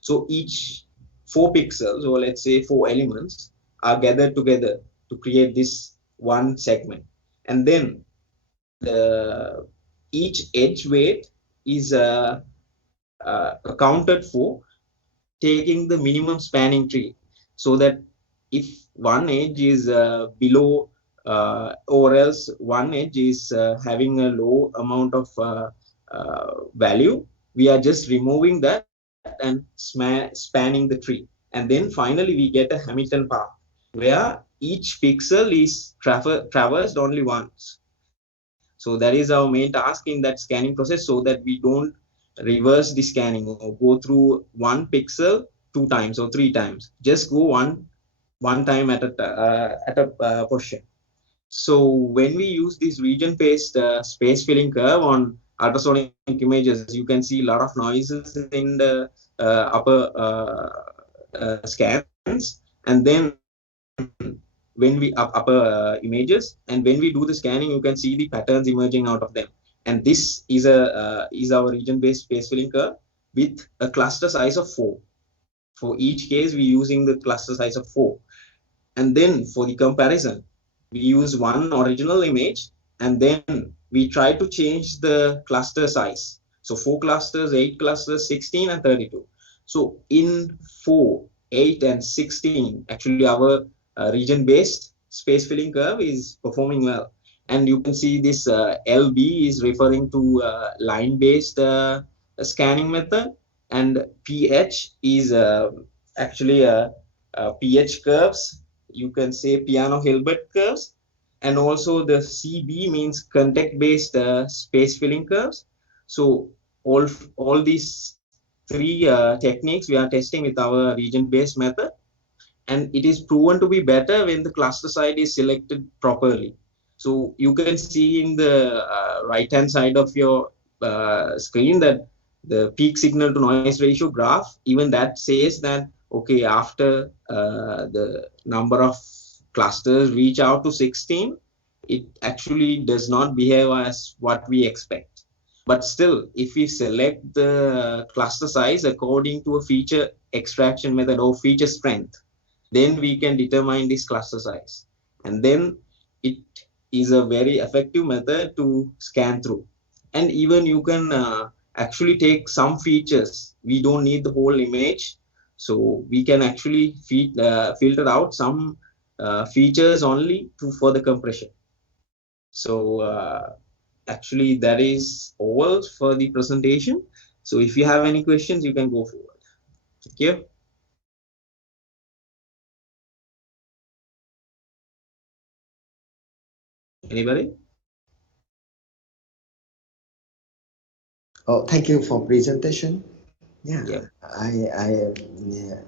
So each 4 pixels, or let's say 4 elements, are gathered together to create this one segment. And then each edge weight is accounted for taking the minimum spanning tree, so that if one edge is below or else one edge is having a low amount of value, we are just removing that and spanning the tree. And then finally we get a Hamilton path where each pixel is traversed only once. So that is our main task in that scanning process, so that we don't reverse the scanning or go through one pixel 2 times or 3 times. Just go one time at a position. So when we use this region-based space filling curve on ultrasonic images, you can see a lot of noises in the upper scans, and then when we upper images, and when we do the scanning, you can see the patterns emerging out of them. And this is our region-based space filling curve with a cluster size of 4. For each case, we're using the cluster size of 4. And then for the comparison, we use one original image, and then we try to change the cluster size. So 4 clusters, 8 clusters, 16 and 32. So in 4, 8 and 16, actually our region-based space filling curve is performing well. And you can see this LB is referring to line-based scanning method, and PH is actually PH curves. You can say piano Hilbert curves, and also the CB means contact-based space filling curves. So all these 3 techniques we are testing with our region-based method, and it is proven to be better when the cluster side is selected properly. So you can see in the right hand side of your screen that the peak signal to noise ratio graph, even that says that okay, after the number of clusters reach out to 16, it actually does not behave as what we expect. But still, if we select the cluster size according to a feature extraction method or feature strength, then we can determine this cluster size. And then it is a very effective method to scan through. And even you can actually take some features. We don't need the whole image. So we can actually filter out some features only for the compression. So actually that is all for the presentation. So if you have any questions, you can go forward. Thank you. Anybody? Oh, thank you for presentation. Yeah, Yeah. Yeah,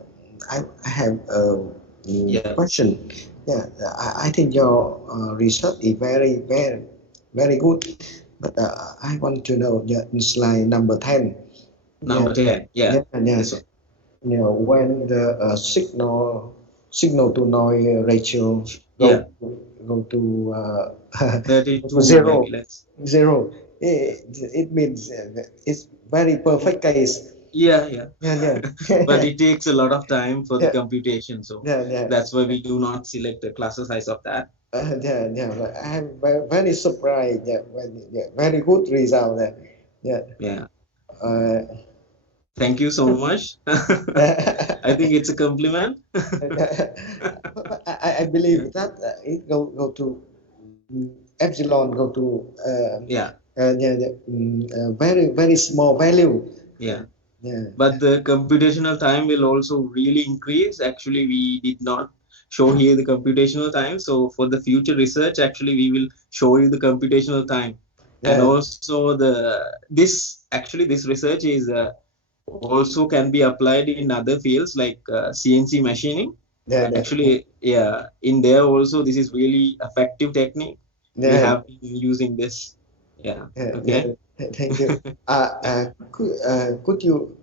I have a Yeah. question. Yeah, I think your research is very good. But I want to know in slide number 10. Number 10. Yeah. This one. You know, when the signal to noise ratio Yeah. go to 32 zero, maybe, zero. It means it's very perfect case. Yeah. Yeah. But it takes a lot of time for the computation, so Yeah. that's why we do not select the cluster size of that. I am very surprised. Very good result. Yeah. Yeah. Uh, Thank you so much. I think it's a compliment. I believe that it go to epsilon go to Yeah. very small value. Yeah. Yeah. But the computational time will also really increase. Actually, we did not show here the computational time. So for the future research, actually, we will show you the computational time. And Yeah. also this research is also can be applied in other fields like CNC machining. Yeah. Actually, yeah, in there also this is really effective technique. We Yeah. have been using this. Yeah. Yeah. Okay. Thank you. Could you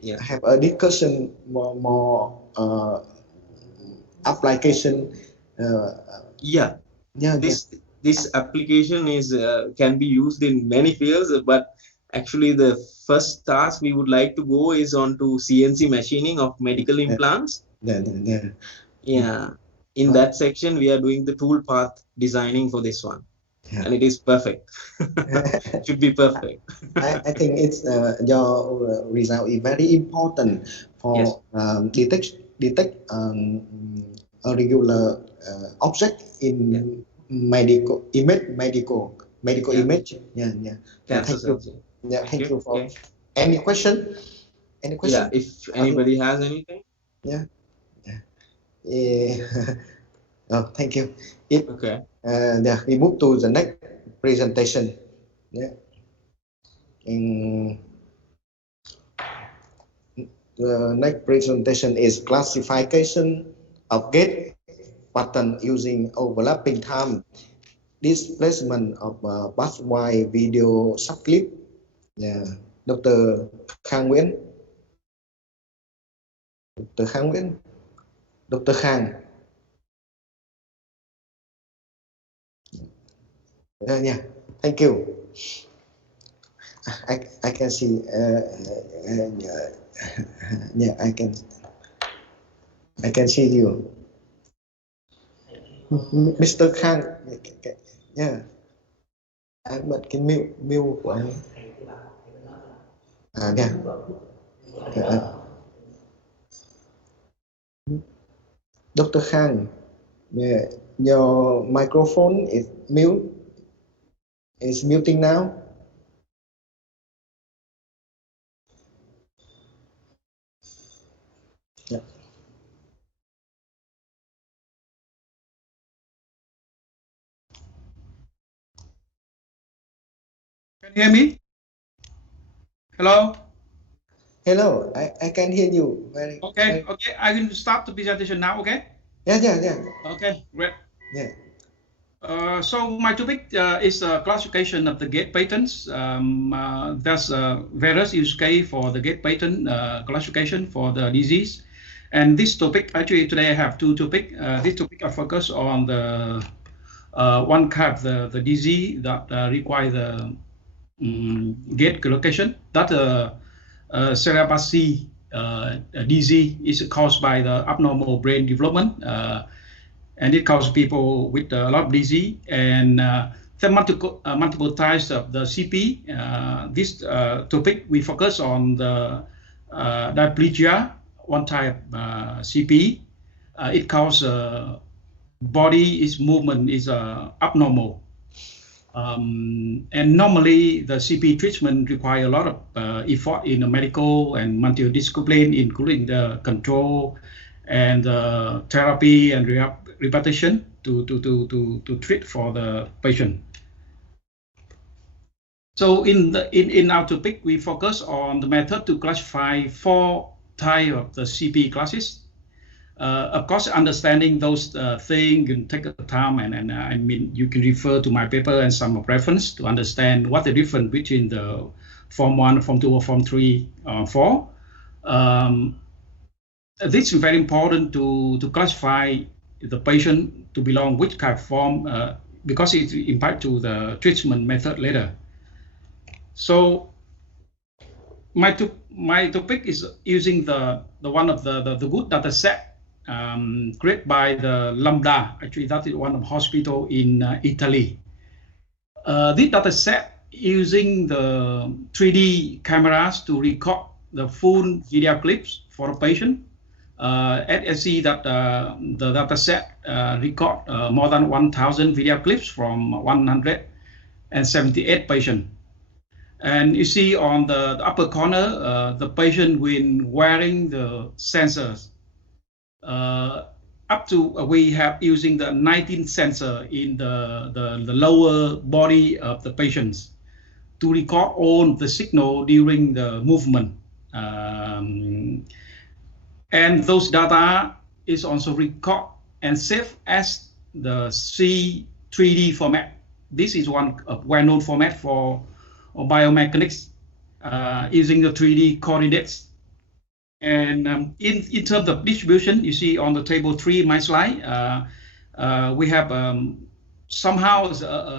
Yeah. have a discussion more application? Uh, Yeah. yeah. This application is can be used in many fields, but actually the first task we would like to go is on to CNC machining of medical Yeah. implants. Yeah. Yeah. In But, that section, we are doing the tool path designing for this one, yeah. and it is perfect. Should be perfect. I think it's your result is very important Yes. for detect a regular object Yeah. in medical image medical Yeah. image. Yeah. Cancer Thank you. cells. Yeah. Yeah, Thank thank you. you for Okay. any question. Any Yeah. question? If Other- anybody has anything. Yeah. Yeah. Oh, thank you. If Okay. yeah, we move to the next presentation. Yeah. In the next presentation is classification of gate pattern using overlapping time, displacement of pathway video subclip. Yeah, Dr. Khang Nguyễn, Dr. Khang Nguyễn, Dr. Khang. Yeah, thank you. I can see. Yeah, I can see you, Mr. Khang. Yeah, anh bật cái mute của anh. Yeah. Dr. Khang, yeah, your microphone is mute. Is muting now. Yeah. Can you hear me? Hello? Hello, I can hear you. Very. Okay, I will start the presentation now, okay? Yeah. Okay, great. Yeah. So my topic is classification of the gate patterns. There's various use case for the gate pattern classification for the disease. And this topic, actually today I have two topics. This topic I focus on the one kind of the disease that require the gate location. That cerebral palsy disease is caused by the abnormal brain development, and it causes people with a lot of disease. And there are multiple types of the CP. This topic we focus on the diplegia, one type CP. It causes body its movement is abnormal. And normally the CP treatment require a lot of effort in the medical and multidiscipline, including the control and therapy and repetition to treat for the patient. So in our topic, we focus on the method to classify 4 types of the CP classes. Of course, understanding those things can take time, and I mean, you can refer to my paper and some reference to understand what the difference between the Form 1, Form 2, or Form 3, 4. This is very important to classify the patient to belong which kind of form, because it impact to the treatment method later. So my topic is using the one of the good data set created by the Lambda. Actually, that is one of hospital in Italy. This data set using the 3D cameras to record the full video clips for a patient. As you see that the data set record more than 1,000 video clips from 178 patients. And you see on the upper corner, the patient when wearing the sensors. Up to we have using the 19 sensor in the lower body of the patients to record all the signal during the movement. And those data is also record and saved as the C3D format. This is one well-known format for biomechanics using the 3D coordinates. And in terms of distribution, you see on the table 3 in my slide, we have somehow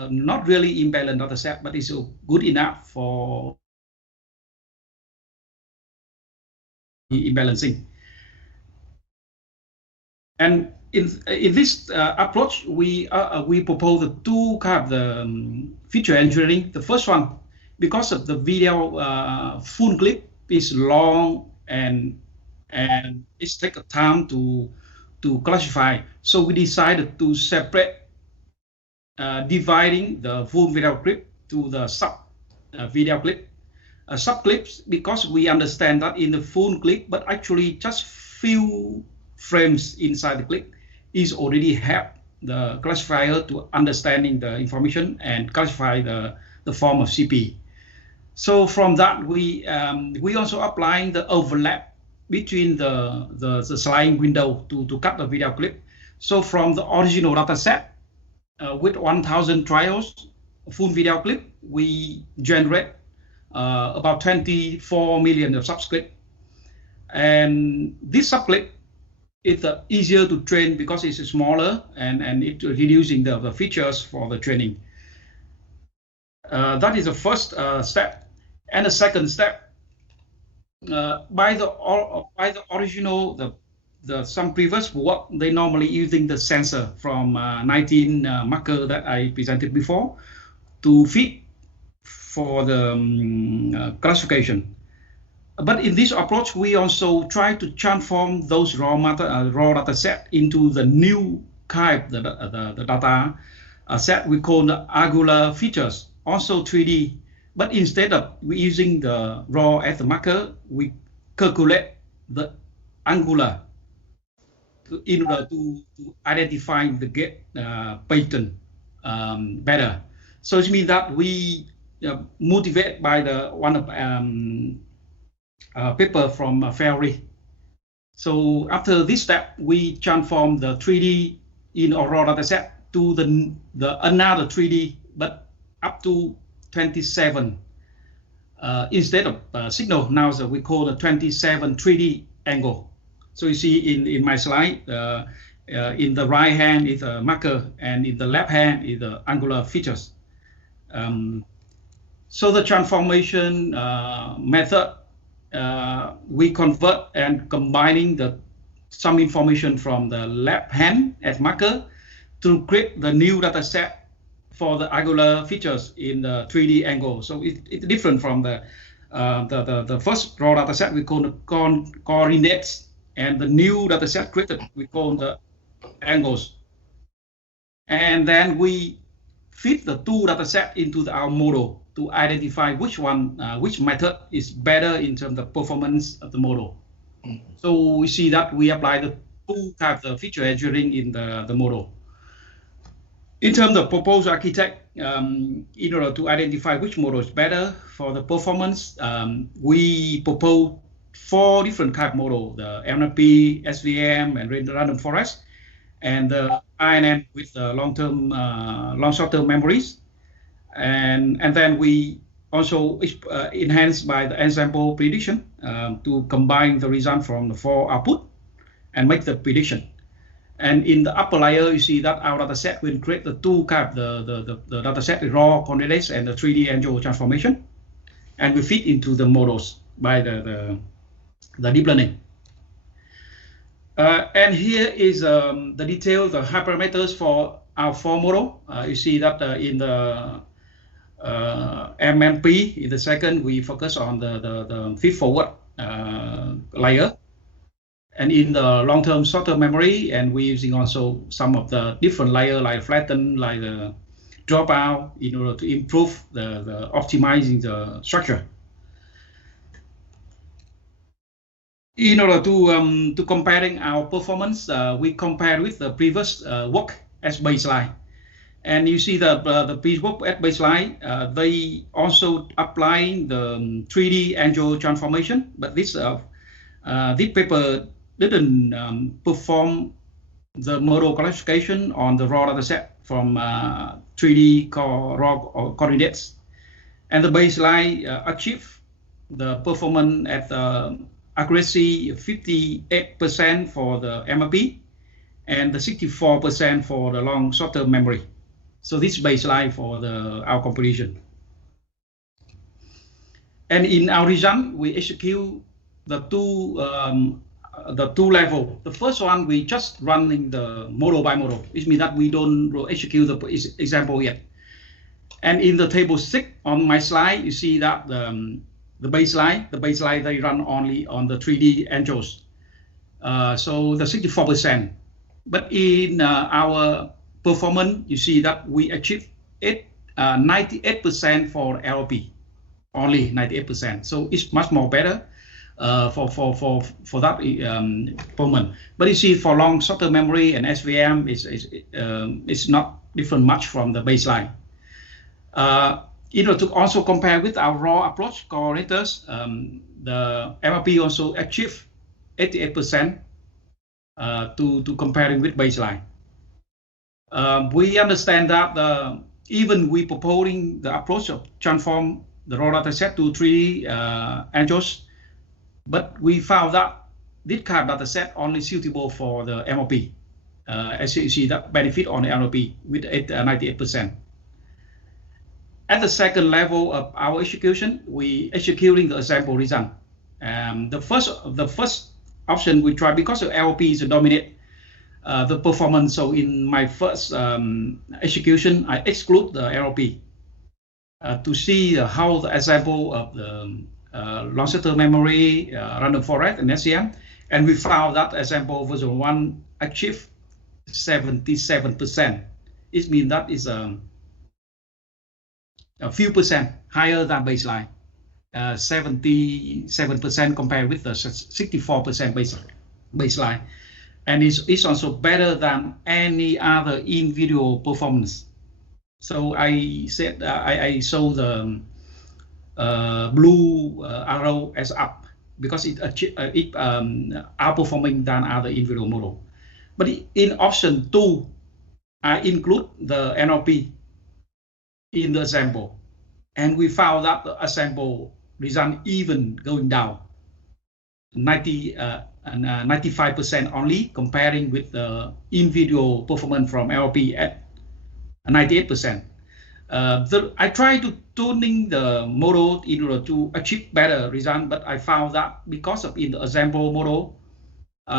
not really imbalanced data set, but it's good enough for imbalancing. And in this approach, we propose the two kind of feature engineering. The first one, because of the video full clip is long and it takes time to classify. So we decided to separate, dividing the full video clip to the sub video clip, sub clips, because we understand that in the full clip, but actually just few frames inside the clip is already help the classifier to understanding the information and classify the form of CP. So from that, we also applying the overlap between the sliding window to cut the video clip. So from the original data set with 1,000 trials, full video clip, we generate about 24 million of subscript. And this subclip, it's easier to train because it's smaller and it reducing the features for the training. That is the first step. And the second step, by the original, some previous work, they normally using the sensor from 19 marker that I presented before to fit for the classification. But in this approach, we also try to transform those raw data set into the new type, the data set we call the angular features, also 3D. But instead of we using the raw as the marker, we calculate the angular in order to identify the gate pattern better. So it means that we motivate by the one of paper from Khari. So after this step, we transform the 3D in a raw data set to the another 3D, but up to 27 instead of signal. Now so we call the 27 3D angle. So you see in my slide, in the right hand is a marker and in the left hand is the angular features. So the transformation method, we convert and combining some information from the left hand as marker to create the new data set for the angular features in the 3D angle. So it's different from the first raw data set we call the coordinates, and the new data set created we call the angles. And then we fit the two data set into our model to identify which one, which method is better in terms of performance of the model. So we see that we apply the two types of feature engineering in the model. In terms of proposed architect, in order to identify which model is better for the performance, we propose 4 different type model: the MNP, SVM, and random forest, and the INN with the long short-term memories. And then we also enhance by the ensemble prediction to combine the result from the 4 output and make the prediction. And in the upper layer, you see that our data set will create the two kind, the data set, the raw coordinates and the 3D angle transformation, and we fit into the models by the deep learning. And here is the detail, the hyperparameters for our 4 model. You see that in the MMP, in the second, we focus on the feed-forward layer. And in the long-term short-term memory, and we're using also some of the different layer, like flatten, like the dropout, in order to improve the optimizing the structure. In order to comparing our performance, we compare with the previous work as baseline. And you see the previous work at baseline, they also applying the 3D angel transformation, but this paper didn't perform the model classification on the raw data set from 3D raw coordinates. And the baseline achieved the performance at accuracy 58% for the MRP and the 64% for the long short-term memory. So this baseline for our comparison. And in our result, we execute the two level. The first one, we just running the model by model. It means that we don't execute the example yet. And in the table 6 on my slide, you see that the baseline they run only on the 3D angels. So the 64%. But in our performance, you see that we achieve 98% for LP, only 98%. So it's much more better for that performance. But you see, for long short-term memory and SVM, it's not different much from the baseline. To also compare with our raw approach coordinators, the MRP also achieved 88% to comparing with baseline. We understand that even we proposing the approach of transform the raw data set to 3D angels, but we found that this kind of data set only suitable for the MRP. As you see, that benefit on the MRP with 98%. At the second level of our execution, we executing the sample result. The first option we try, because the LP is dominant the performance. So in my first execution, I exclude the LP to see how the example of the long short-term memory, random forest, and SCM, and we found that example version 1 achieved 77%. It means that is a few percent higher than baseline, 77% compared with the 64% baseline. And it's also better than any other individual performance. So I said I saw the blue arrow as up because it outperforming than other individual model. But in option 2, I include the NLP in the sample, and we found that the sample result even going down 95% only, comparing with the individual performance from LP at 98%. I tried to tuning the model in order to achieve better result, but I found that because of in the example model,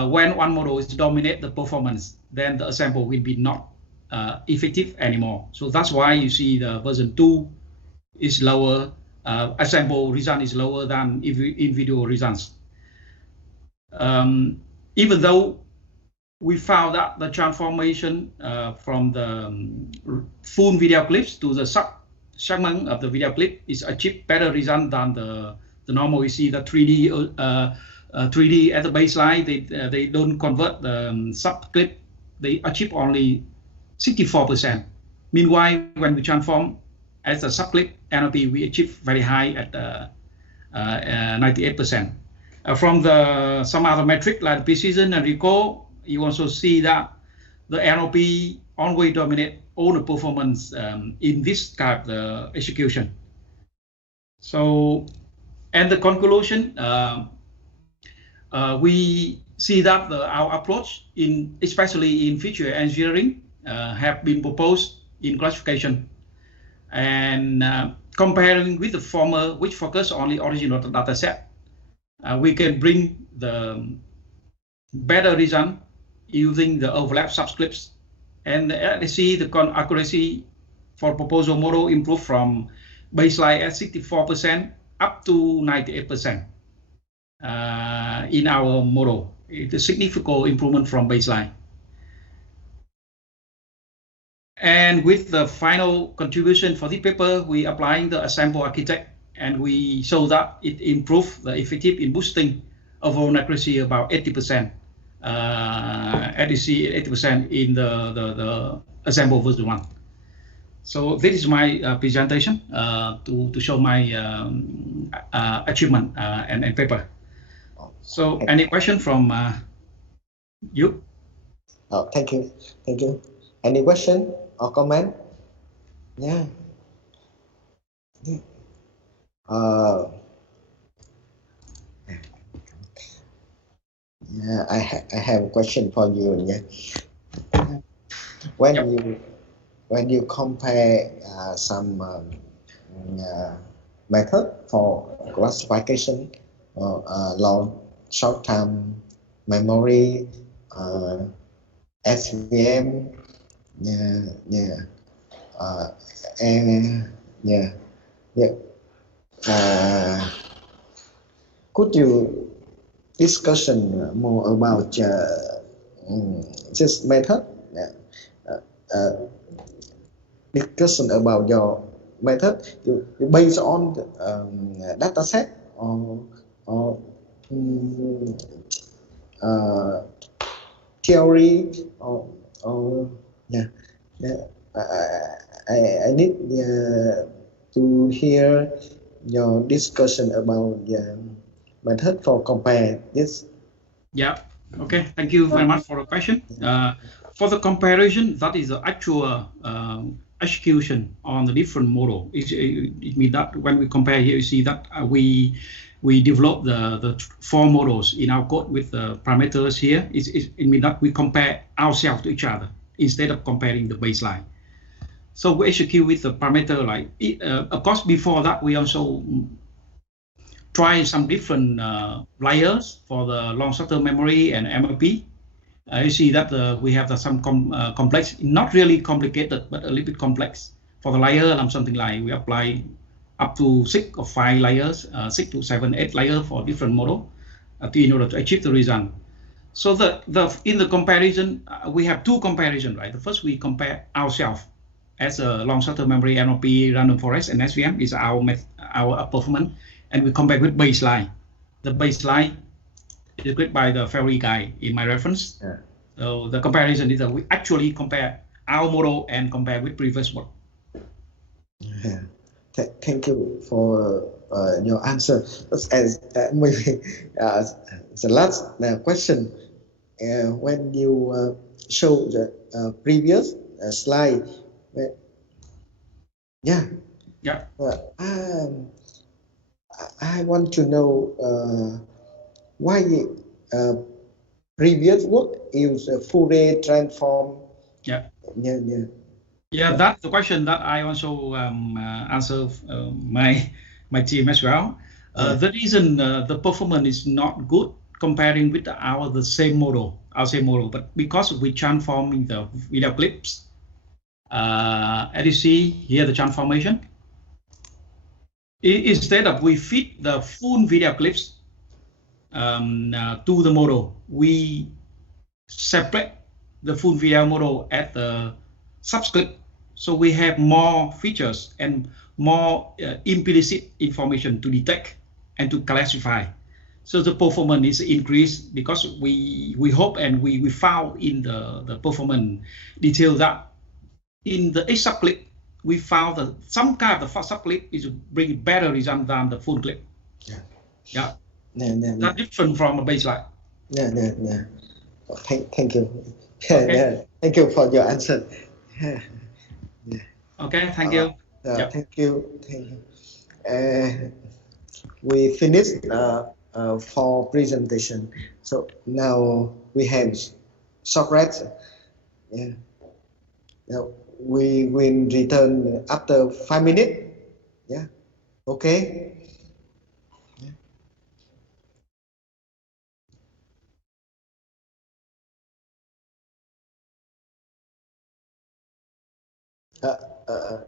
when one model is dominate the performance, then the example will be not effective anymore. So that's why you see the version 2 is lower, example result is lower than individual results. Even though we found that the transformation from the full video clips to the segment of the video clip is achieved better result than the normal. You see the 3D at the baseline, they don't convert the sub clip, they achieve only 64%. Meanwhile, when we transform as a sub clip NLP, we achieve very high at 98%. From some other metric like precision and recall, you also see that the NLP always dominate all the performance in this type of execution. So, and the conclusion, we see that our approach, especially in feature engineering, have been proposed in classification, and comparing with the former, which focus on the original data set, we can bring the better result using the overlap subscripts. And you see the accuracy for proposal model improved from baseline at 64% up to 98% in our model. It's a significant improvement from baseline. And with the final contribution for the paper, we applying the assemble architect, and we show that it improved the effective in boosting overall accuracy about 80%. ADC 80% in the assemble version 1. So this is my presentation to show my achievement and paper. So any question from you? Oh, thank you. Thank you. Any question or comment? Yeah. Yeah, I have a question for you. Yeah. When you compare some method for classification or long short-term memory, SVM, and could you discussion more about this method? Discussion about your method, you based on the data set or theory or I need to hear your discussion about the method for compare this. Yeah. Okay. Thank you very much for the question. For the comparison, that is the actual execution on the different model. It means that when we compare here, you see that we develop the 4 models in our code with the parameters here. It means that we compare ourselves to each other instead of comparing the baseline. So we execute with the parameter like, of course, before that, we also try some different layers for the long short-term memory and MLP. You see that we have some complex, not really complicated, but a little bit complex. For the layer, something like we apply up to 6 or 5 layers, 6 to 7, 8 layers for different model in order to achieve the result. So in the comparison, we have 2 comparisons, right? The first, we compare ourselves as a long short-term memory, NLP, random forest, and SVM is our performance, and we compare with baseline. The baseline is created by the Ferry guy in my reference. Yeah. So the comparison is that we actually compare our model and compare with previous model. Yeah. Thank you for your answer. As maybe the last question, when you show the previous slide, I want to know why previous work use a Fourier transform. Yeah, that's the question that I also answer my team as well. The reason the performance is not good comparing with the same model, but because we transforming the video clips. As you see here, the transformation. Instead of we feed the full video clips to the model, we separate the full video model at the subscript, so we have more features and more implicit information to detect and to classify. So the performance is increased because we hope and we found in the performance detail that in the each subclip we found that some kind of the subclip is bring better result than the full clip. That's different from a baseline. Thank you. Okay. Thank you for your answer. Okay, thank you. Thank you. We finished for presentation. So now we have Socrates. We will return after 5 minutes. Okay. Uh, uh,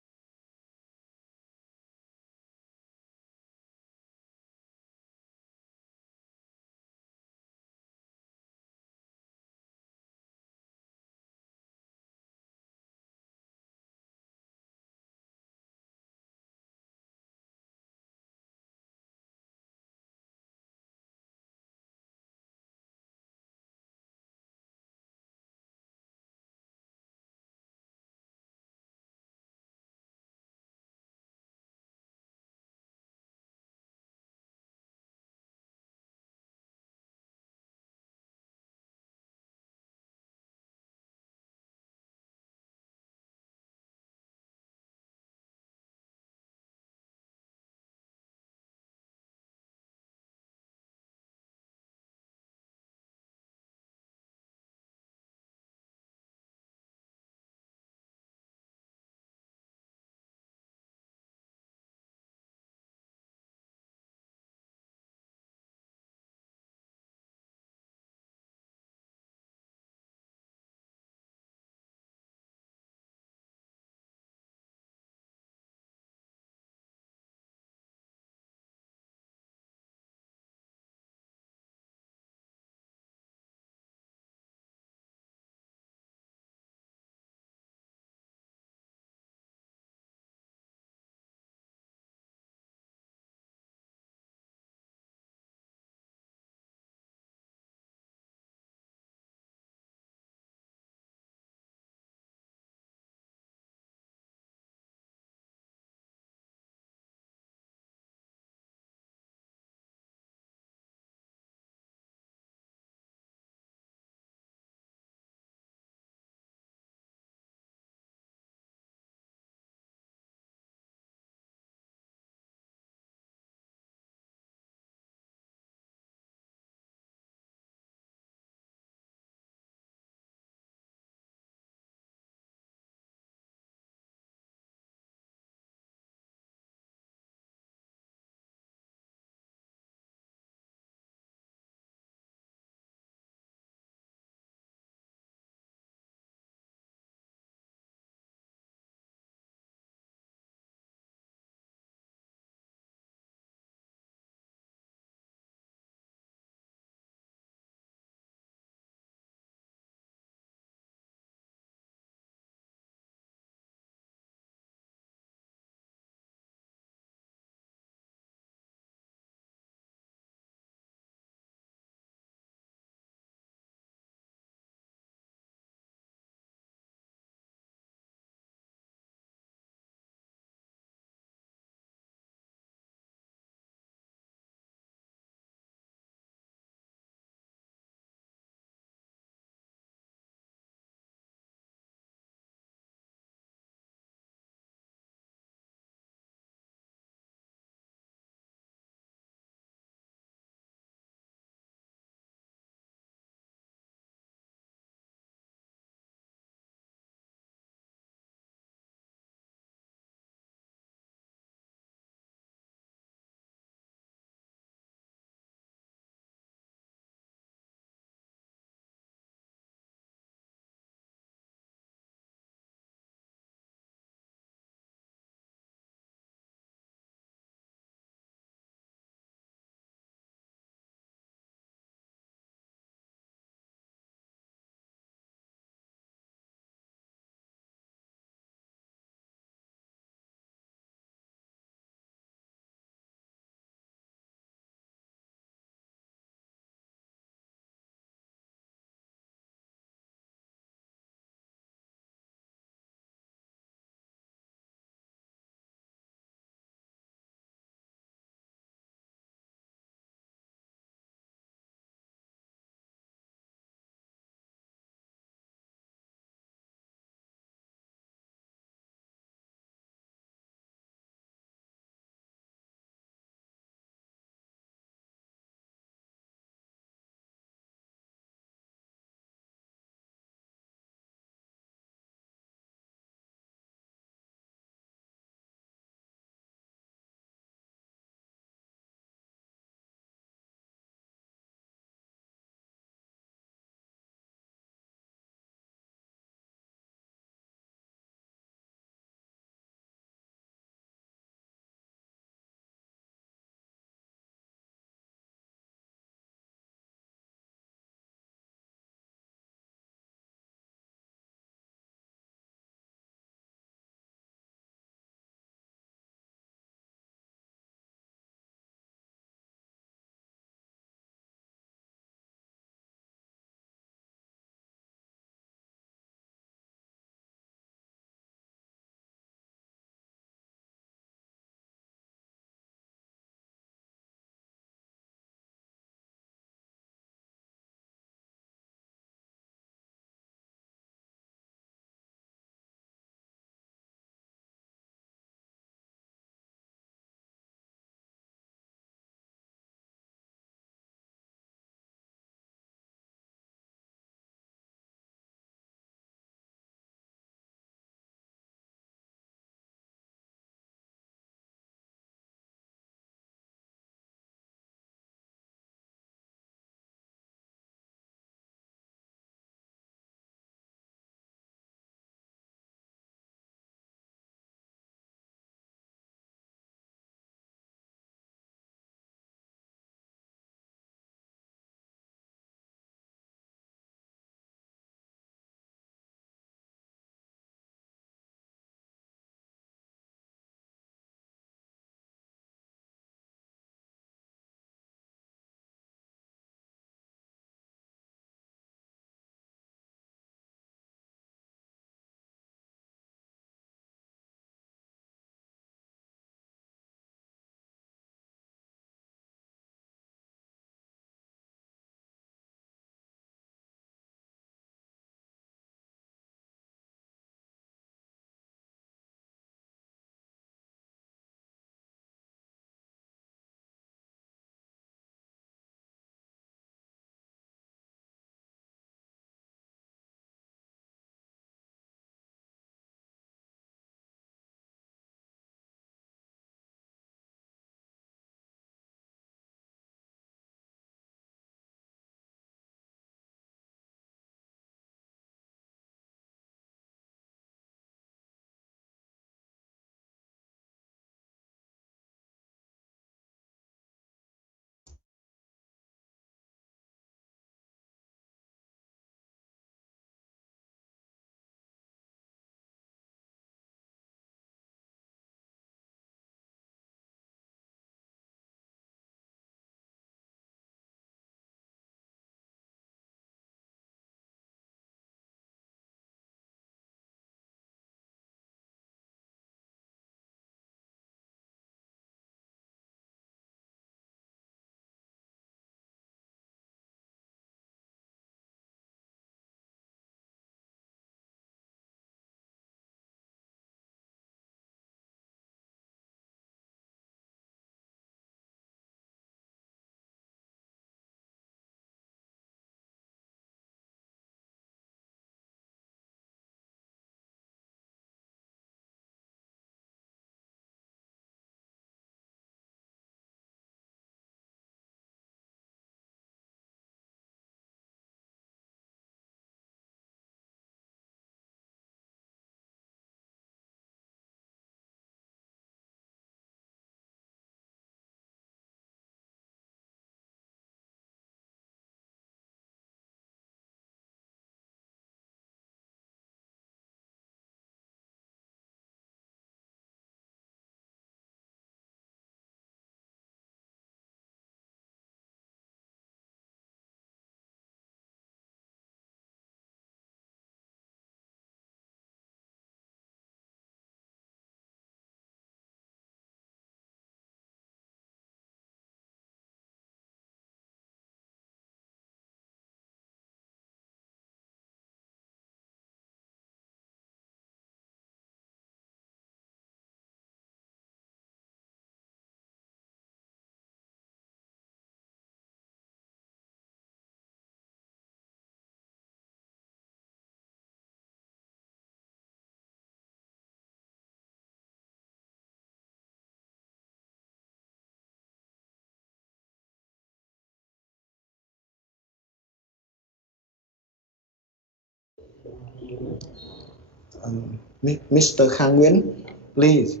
Mr. Khang Nguyen, please.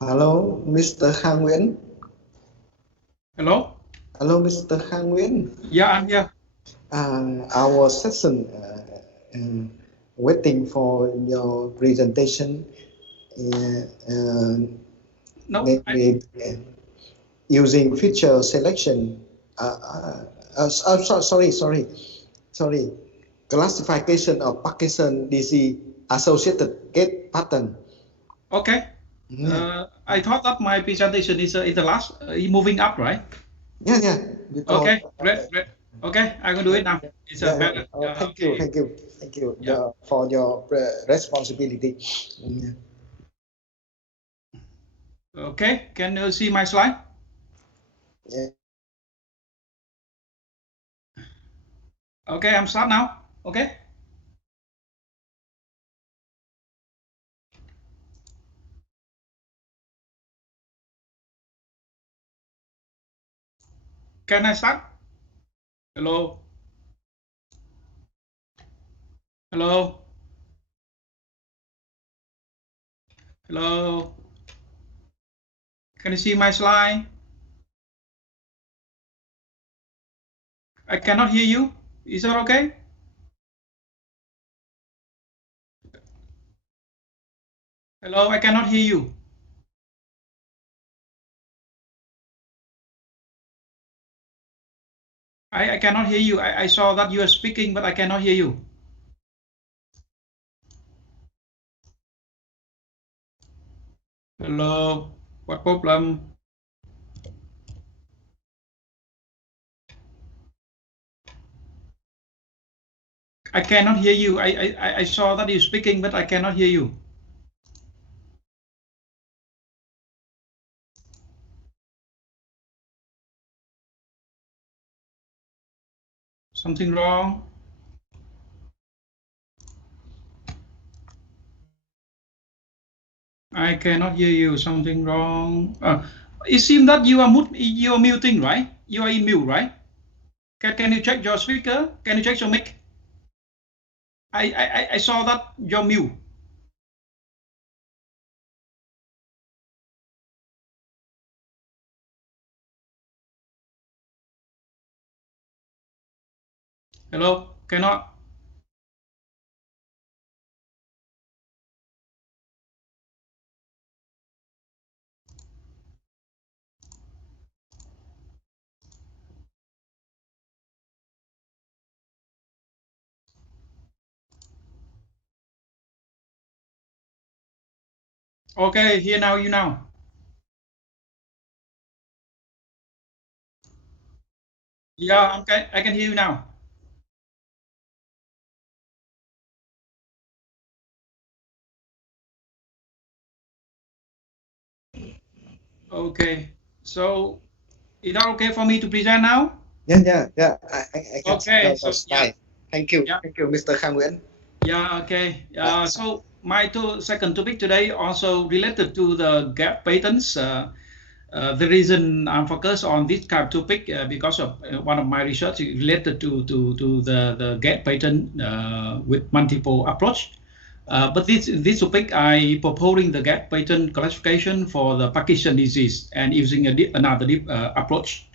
Hello, Mr. Khang Nguyen. Hello? Hello, Mr. Khang Nguyen. Yeah, I'm here. Our session waiting for your presentation. No, using feature selection. Sorry. Classification of Parkinson disease associated gait pattern. Okay. I thought that my presentation is the last, moving up, right? Yeah. Okay, great. Okay, I'm gonna do it now. It's better. Thank you. Yeah. For your responsibility. Okay, can you see my slide? Yeah. Okay, I'm start now. Okay. Can I start? Hello. Hello. Hello. Can you see my slide? I cannot hear you. Is that okay? Hello, I cannot hear you. I cannot hear you. I saw that you are speaking, but I cannot hear you. Hello. What problem? I cannot hear you. I saw that you're speaking, but I cannot hear you. Something wrong? I cannot hear you. Something wrong? It seems that you are muting, right? You are in mute, right? Can you check your speaker? Can you check your mic? I saw that you're mute. Hello? Cannot? Okay, here now, you now. Yeah, okay, I can hear you now. Okay, so is that okay for me to present now? Yeah. I can see Okay, your slide. Thank you, Mr. Khang Nguyen. Yeah, okay. So my second topic today also related to the gap patterns. The reason I'm focused on this kind of topic because of one of my research related to the gap pattern with multiple approach. But this topic I proposing the gap pattern classification for the Parkinson disease and using another approach.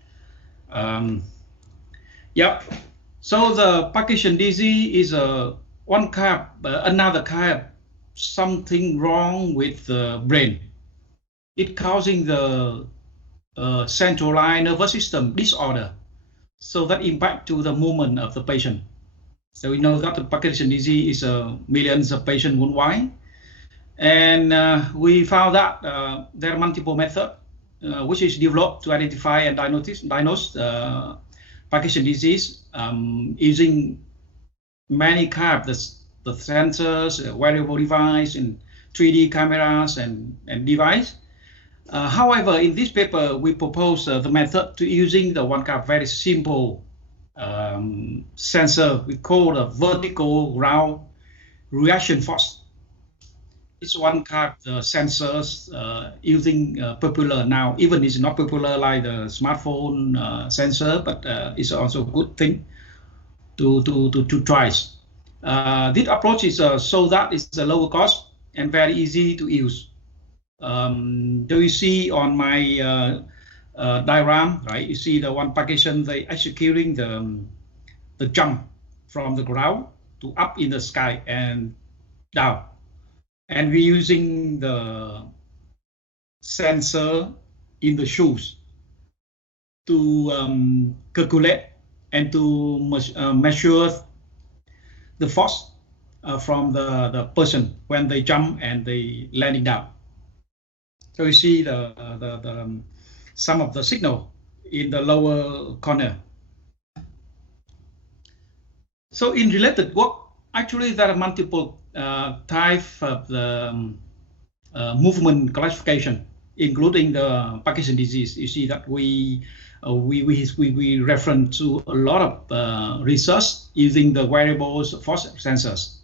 So the Parkinson disease is another kind of something wrong with the brain. It causing the centralized nervous system disorder, so that impact to the movement of the patient. So we know that the Parkinson disease is millions of patients worldwide, and we found that there are multiple methods which is developed to identify and diagnose Parkinson disease using many kinds of the sensors, wearable device, and 3D cameras and device. However, in this paper, we propose the method to using the one kind of very simple sensor we call the vertical ground reaction force. It's one kind of sensors using popular now, even it's not popular like the smartphone sensor, but it's also a good thing twice. This approach is so that it's a lower cost and very easy to use. Do you see on my diagram, right? You see the one patient, they executing the jump from the ground to up in the sky and down. And we're using the sensor in the shoes to calculate and to measure the force from the person when they jump and they landing down. So you see some of the signal in the lower corner. So in related work, actually there are multiple types of the movement classification, including the Parkinson disease. You see that we reference to a lot of research using the wearables force sensors.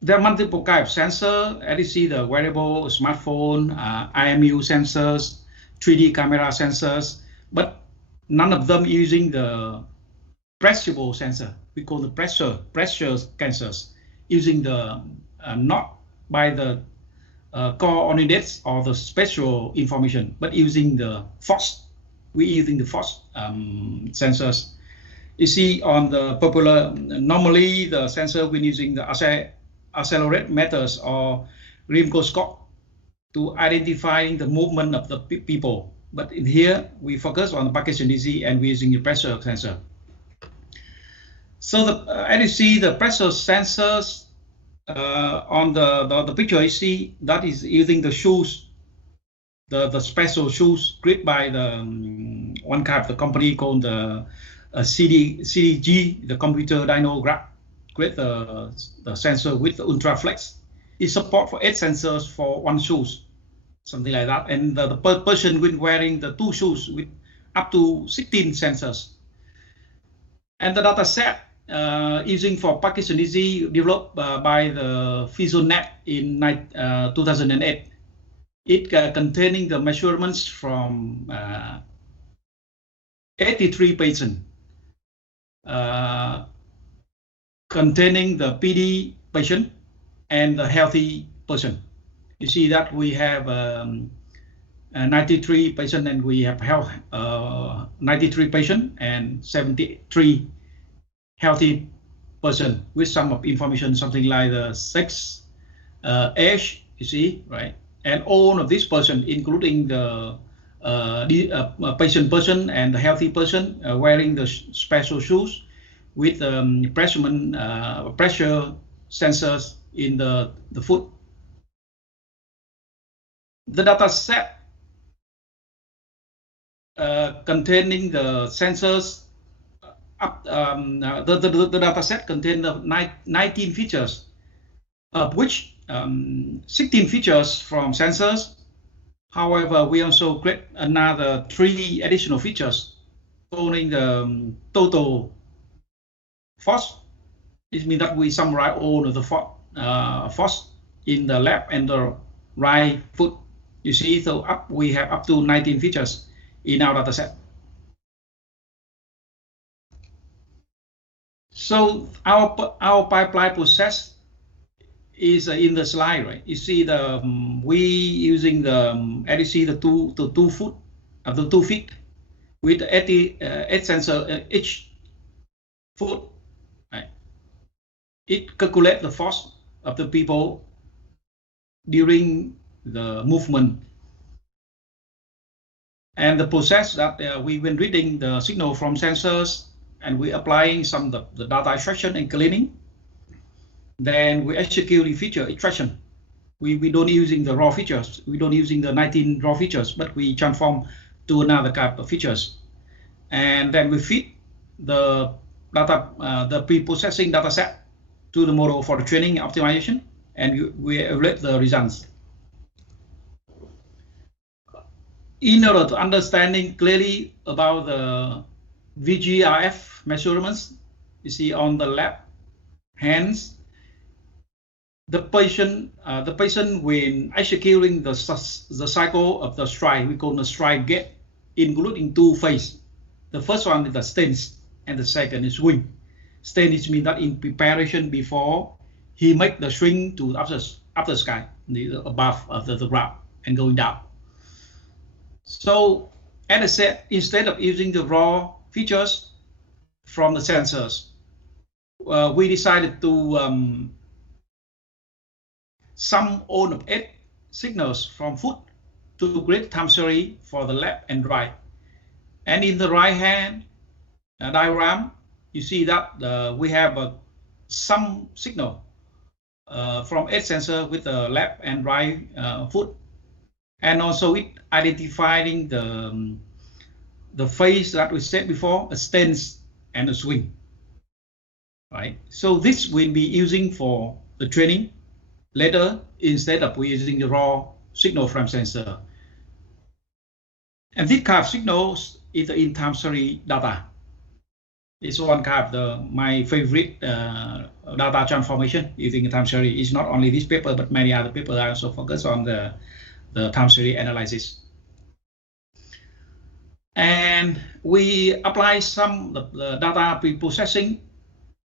There are multiple types of sensors. As you see, the wearable, smartphone, IMU sensors, 3D camera sensors, but none of them using the pressable sensor. We call the pressure sensors, using the not by the coordinates or the spatial information, but using the force. We're using the force sensors. You see on the popular, normally the sensor we're using the accelerometers or gyroscope to identify the movement of the people. But in here, we focus on the Parkinson disease and we're using the pressure sensor. So as you see, the pressure sensors on the picture you see, that is using the shoes, the special shoes created by the one kind of the company called the CDG, the computer dynograph, create the sensor with the ultraflex. It support for 8 sensors for one shoes, something like that. And the person will wearing the 2 shoes with up to 16 sensors. And the data set using for Parkinson disease developed by the PhysioNet in 2008. It containing the measurements from 83 patients, containing the PD patient and the healthy person. You see that we have 93 patients and we have 93 patients and 73 healthy person with some of information, something like the sex, age, you see, right? And all of this person, including the patient person and the healthy person, wearing the special shoes with pressure sensors in the foot. The data set containing the sensors, the data set contains 19 features, of which 16 features from sensors. However, we also create another 3 additional features, owning the total force. It means that we summarize all of the force in the left and the right foot. You see, so we have up to 19 features in our data set. So our pipeline process is in the slide, right? You see we using as you see the two feet with 8 sensor each foot. Right? It calculates the force of the people during the movement. And the process that we've been reading the signal from sensors and we're applying some of the data extraction and cleaning. Then we execute the feature extraction. We don't using the raw features. We don't using the 19 raw features, but we transform to another type of features. And then we feed the data, the pre-processing data set to the model for the training and optimization, and we evaluate the results. In order to understanding clearly about the VGRF measurements, you see on the left hands, the patient when executing the cycle of the stride, we call the stride gait, including 2 phases. The first one is the stance. and the second is swing. Steady means that in preparation before he make the swing to up the sky, above the ground and going down. So as I said, instead of using the raw features from the sensors, we decided to sum all of 8 signals from foot to create time series for the left and right. And in the right hand diagram, you see that we have some signal from 8 sensors with the left and right foot, and also it identifying the phase that we said before, a stance and a swing. Right. So this will be using for the training later instead of we using the raw signal from sensor. And this kind of signals is the in-time series data. It's one kind of my favorite data transformation using time series. It's not only this paper, but many other papers are also focused on the time series analysis. And we apply some of the data pre-processing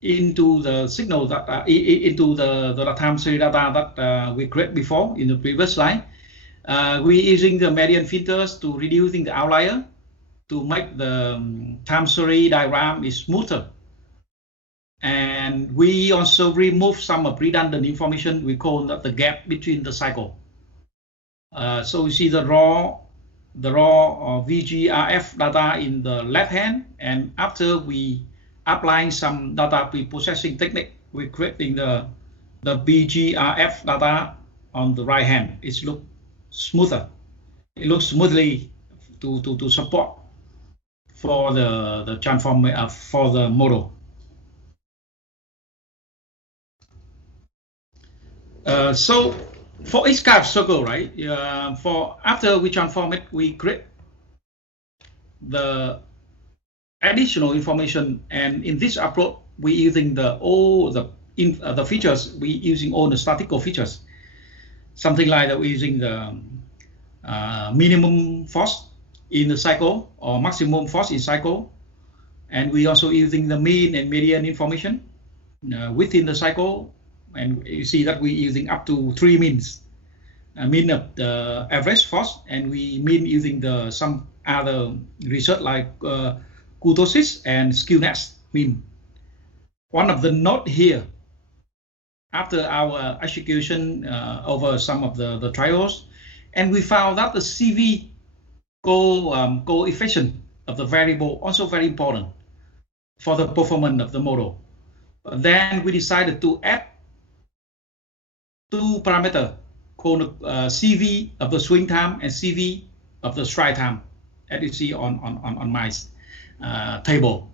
into the signal that into the time series data that we created before in the previous slide. We using the median filters to reducing the outlier to make the time series diagram is smoother. And we also remove some of redundant information. We call that the gap between the cycle. So you see the raw VGRF data in the left hand, and after we applying some data pre-processing technique, we're creating the BGRF data on the right hand. It looks smoother. It looks smoothly to support for the transform for the model. So for each kind of circle, right? For after we transform it, we create the additional information, and in this approach, we using all the features. We using all the statistical features, something like that. We're using the minimum force in the cycle or maximum force in cycle, and we also using the mean and median information within the cycle. And you see that we're using up to 3 means. Mean of the average force, and we mean using some other research like kurtosis and skewness mean. One of the note here, after our execution over some of the trials, and we found that the CV coefficient of the variable also very important for the performance of the model. Then we decided to add 2 parameters called CV of the swing time and CV of the stride time, as you see on my table.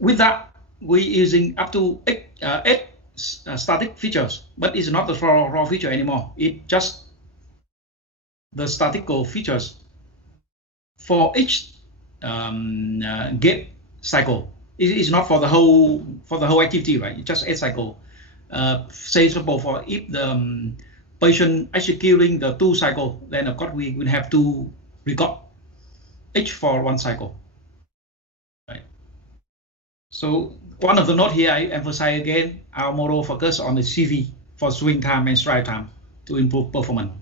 With that, we're using up to 8 static features, but it's not the raw feature anymore. It's just the statistical features for each gate cycle. It's not for the whole activity, right? It's just a cycle. Say example, for if the patient executing the 2 cycle, then of course we will have to record each for 1 cycle, right? So one of the note here, I emphasize again, our model focus on the CV for swing time and stride time to improve performance.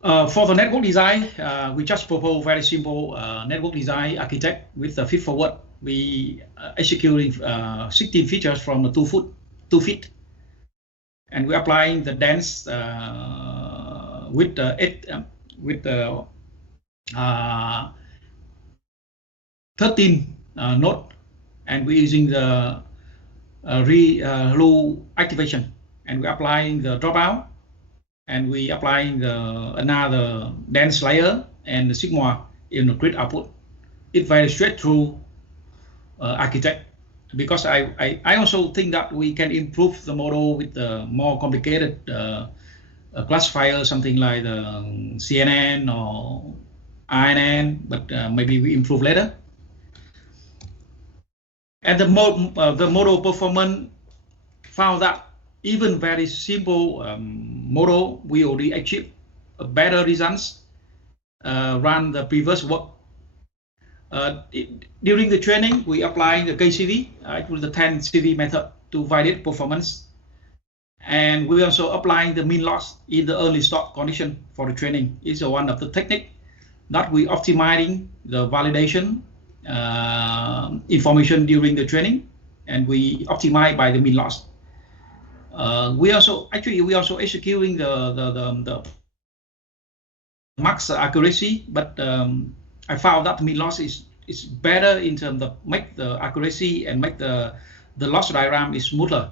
For the network design, we just propose very simple network design architect with the feed forward. We executing 16 features from the 2 feet, and we're applying the dense with the 13 node, and we're using the low activation, and we're applying the dropout, and we applying another dense layer and the sigma in the grid output. It's very straight through architect, because I also think that we can improve the model with the more complicated classifier, something like the CNN or INN, but maybe we improve later. And the model performance found that even very simple model, we already achieve better results run the previous work. During the training, we apply the KCV, with the 10 CV method to validate performance. And we also applying the mean loss in the early start condition for the training. Is one of the technique that we optimizing the validation information during the training, and we optimize by the mean loss. We also executing the max accuracy, but I found that mean loss is better in terms of make the accuracy and make the loss diagram is smoother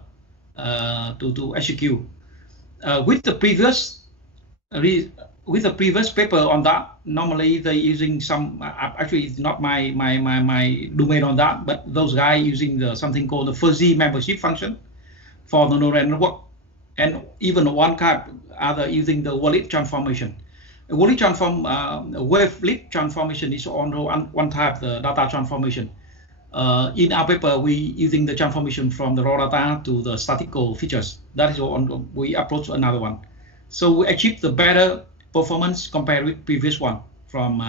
to execute. With the previous paper on that, normally they using some, actually it's not my domain on that, but those guys using something called the fuzzy membership function for the neural network, and even one type other using the wavelet transformation. Wavelet transformation is on one type the data transformation. In our paper, we using the transformation from the raw data to the statistical features. That is on we approach another one. So we achieve the better performance compared with previous one from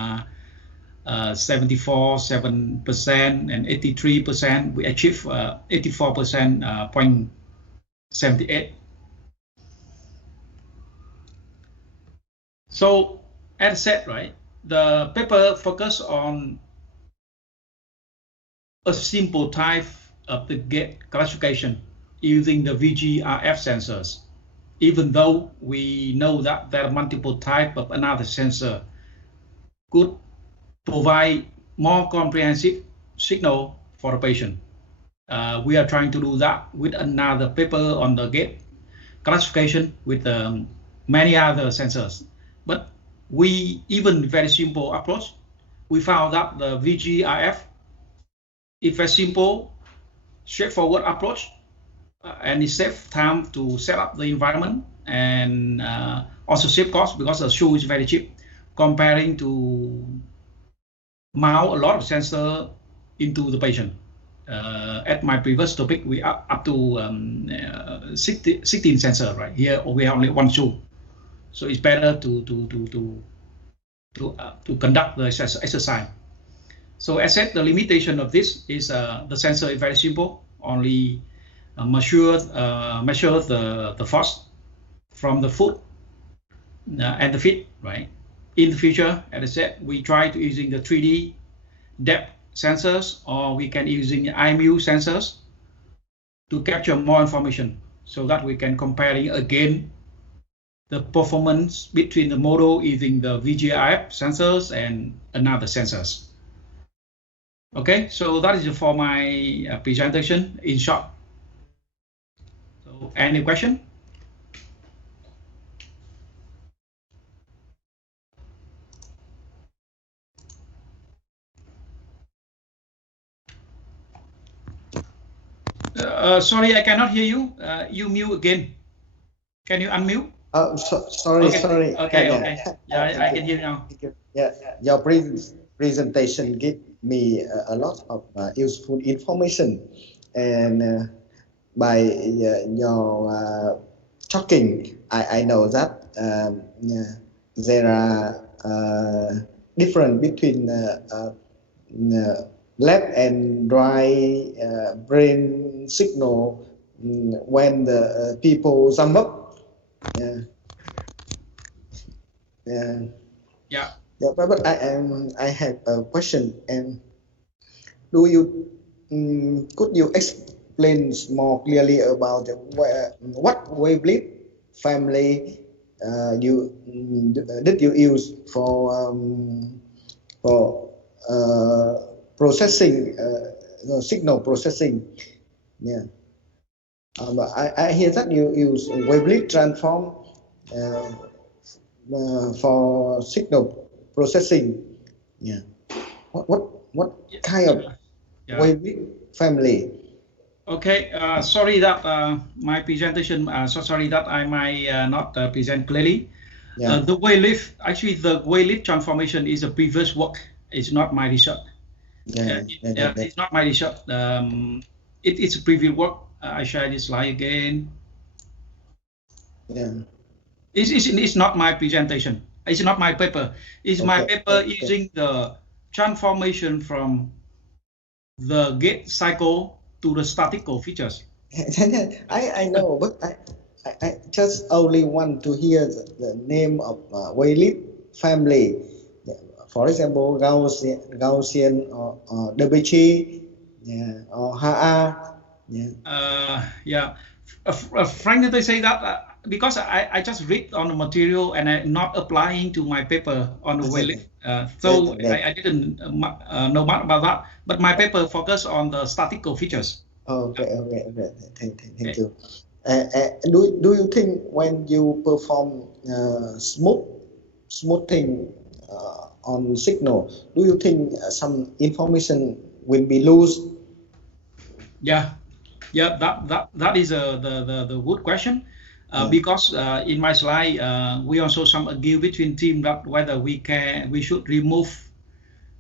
74.7% and 83%. We achieve 84.78. So as said, right, the paper focus on a simple type of the gate classification using the VGRF sensors, even though we know that there are multiple types of another sensor could provide more comprehensive signal for the patient. We are trying to do that with another paper on the gate classification with many other sensors. But we even very simple approach, we found that the VGRF is very simple, straightforward approach, and it saves time to set up the environment, and also save cost because the shoe is very cheap comparing to mount a lot of sensor into the patient. At my previous topic, we are up to 16 sensor, right? Here we have only one shoe, so it's better to conduct the exercise. So as said, the limitation of this is the sensor is very simple, only measure the force from the foot and the feet, right? In the future, as I said, we try to using the 3D depth sensors, or we can using IMU sensors to capture more information so that we can comparing again the performance between the model using the VGRF sensors and another sensors. Okay, so that is for my presentation in short. So any question? Sorry, I cannot hear you. You mute again. Can you unmute? Sorry. Okay. Yeah, I can hear you now. Yeah, your presentation give me a lot of useful information, and by your talking, I know that there are different between left and right brain signal when the people sum up. Yeah. But I have a question, and could you explain more clearly about what wavelet family did you use for processing signal processing? Yeah. I hear that you use wavelet transform for signal processing. Yeah. What kind of wavelet family? Okay. Sorry that my presentation. Sorry that I might not present clearly. Yeah. The wavelet, actually, the wavelet transformation is a previous work. It's not my research. It's not my research. It's a previous work. I share this slide again. Yeah. It's not my presentation. It's not my paper. It's my Okay, paper okay. using the transformation from the gate cycle to the statical features. I know, but I just only want to hear the name of Walid family. Yeah, for example, Gaussian or Debuchy, yeah, or Ha. Yeah. Yeah. Frankly, they say that because I just read on the material and I'm not applying to my paper on the Waylift. So I didn't know much about that. But my paper focused on the statical features. Okay, okay. Thank you. Do you think when you perform smoothing on signal, do you think some information will be lost? Yeah, that is the good question. Because in my slide we also some argue between team that whether we should remove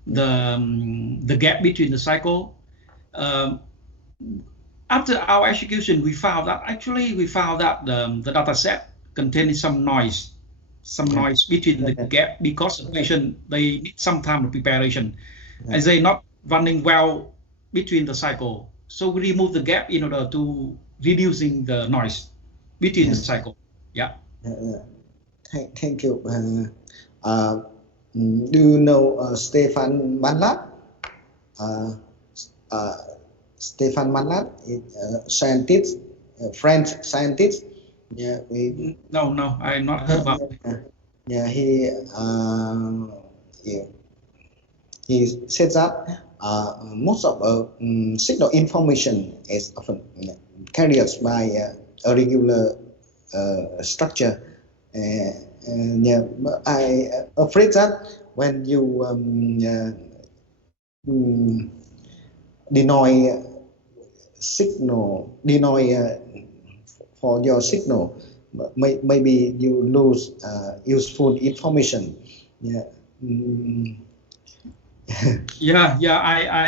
the gap between the cycle. After our execution, we found that the data set contains some noise between the gap because the patient they need some time of preparation, and they not running well between the cycle. So we remove the gap in order to reducing the noise between the cycle. Yeah. Thank you. Do you know Stefan Manlat? Uh, uh, Stefan Manlat is a scientist, a French scientist. Yeah, No, I not heard about. Yeah, yeah, he said that most of signal information is often carried by a regular structure. And yeah, but I afraid that when you mm, deny deny for your signal, maybe you lose useful information. Yeah. Mm. Yeah,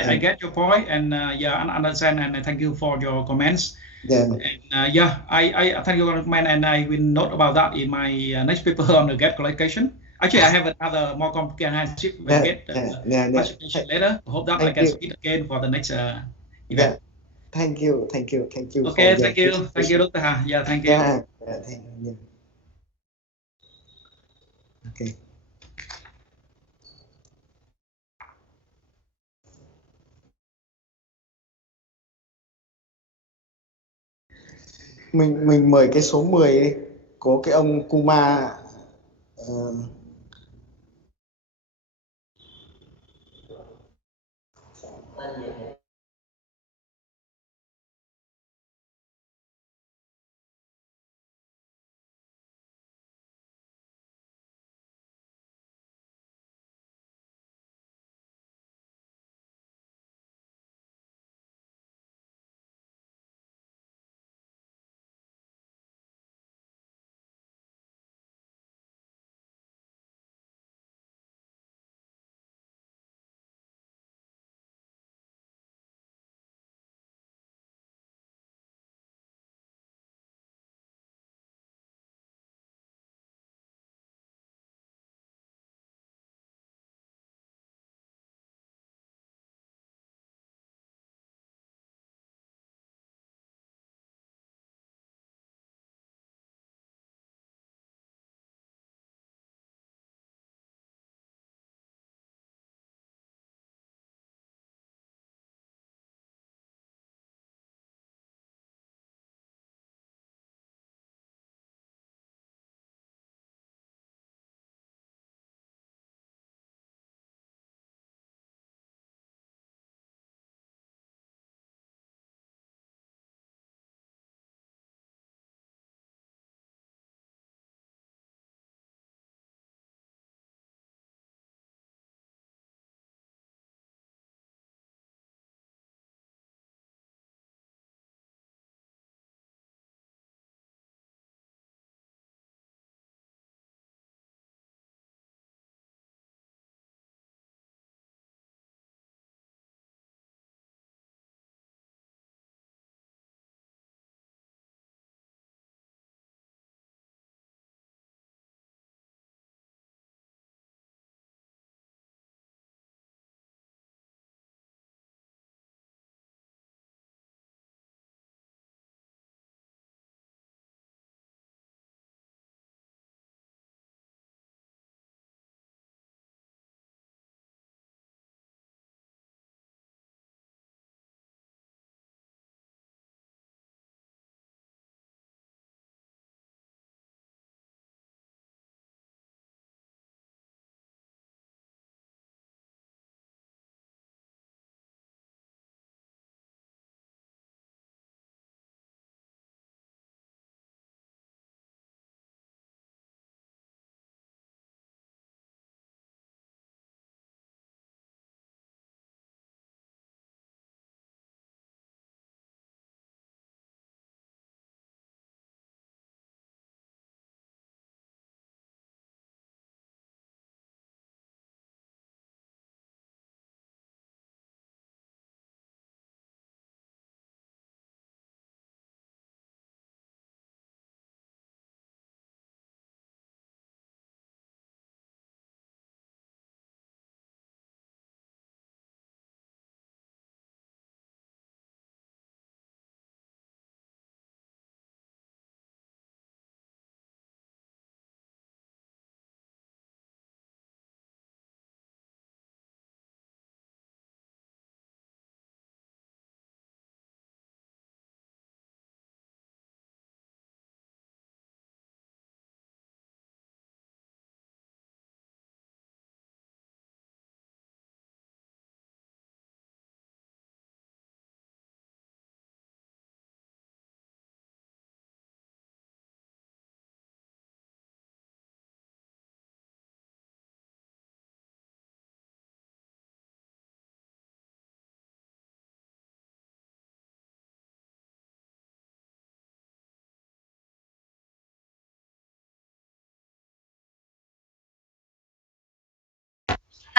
I get your point, and yeah, I understand, and thank you for your comments. Yeah. And yeah, I thank you for your comment, and I will note about that in my next paper on the gate collocation. Actually, I have another more comprehensive gate classification later. Hope that I can speak again for the next event. Yeah. Thank you for Okay, your thank you, presentation. Dr. Ha. Yeah, thank you. Thank you. Okay. Mình mời cái số 10 đi. Có cái ông Kuma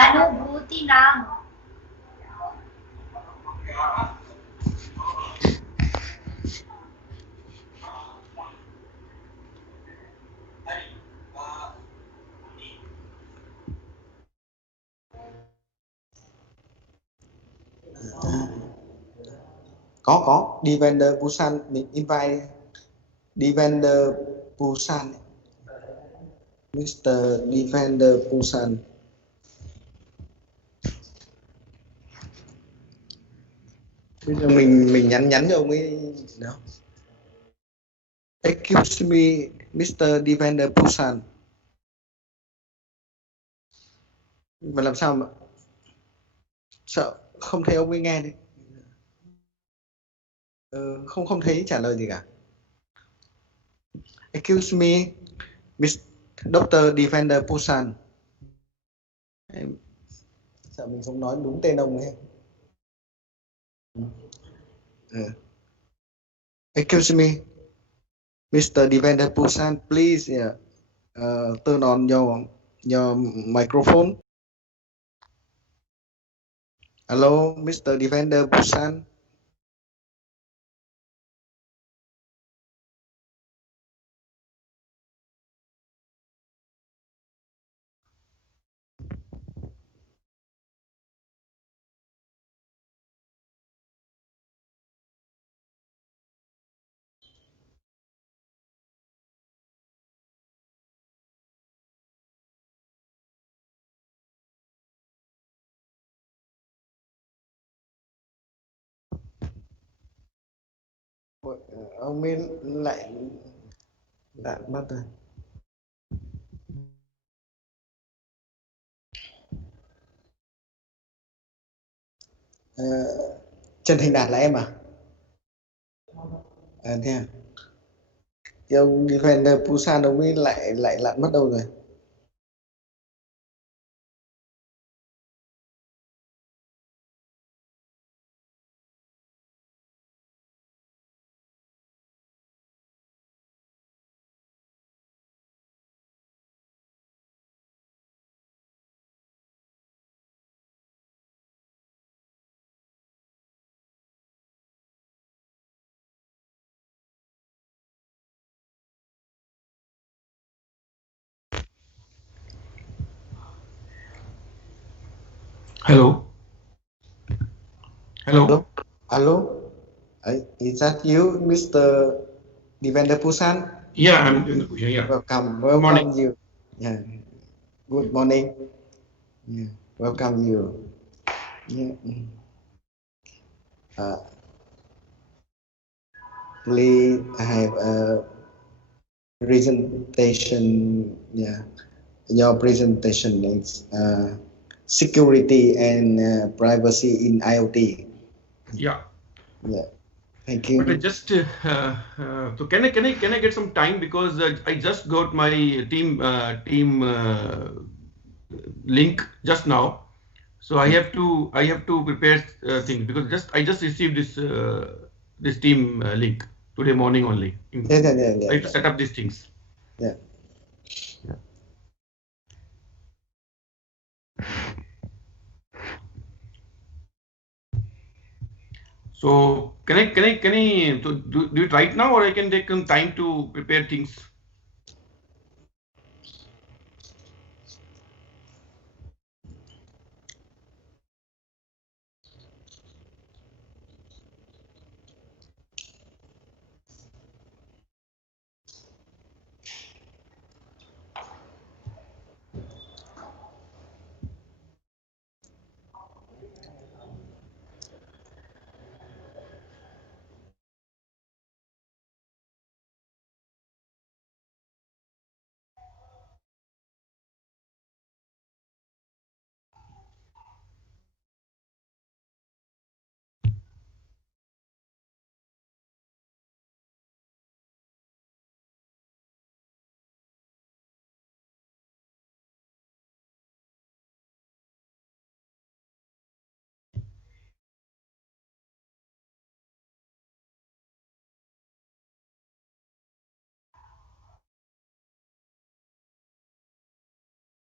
अनुभूति नाम có Defender Busan invite Defender Busan, Mr. Defender Busan. Bây giờ mình nhắn cho ông ấy nào. Excuse me, Mr. Defender Busan. Mà làm sao mà sợ không thấy ông ấy nghe đi. Không thấy trả lời gì cả. Excuse me, Mr. Dr. Defender Busan. Em sợ mình không nói đúng tên ông ấy. Excuse me, Mr. Defender Busan, please turn on your microphone. Hello, Mr. Defender Busan. Ông ấy lại mất rồi. Trần Thành Đạt là em à? Thế à? Thì ông Defender Busan ông ấy lại mất đâu rồi? Hello. Hello. Hello. Is that you, Mr. Defender Busan? Yeah, I'm doing the yeah. Welcome Morning. you. Yeah. Good morning. Yeah. Welcome you. Yeah. Please have a presentation. Yeah. Your presentation is security and privacy in IoT. Yeah. Yeah. Thank you. But I just so can I get some time because I just got my team link just now, so I have to prepare things because I just received this team link today morning only. Yeah. I have to set up these things. Yeah. So can I so do it right now, or I can take some time to prepare things?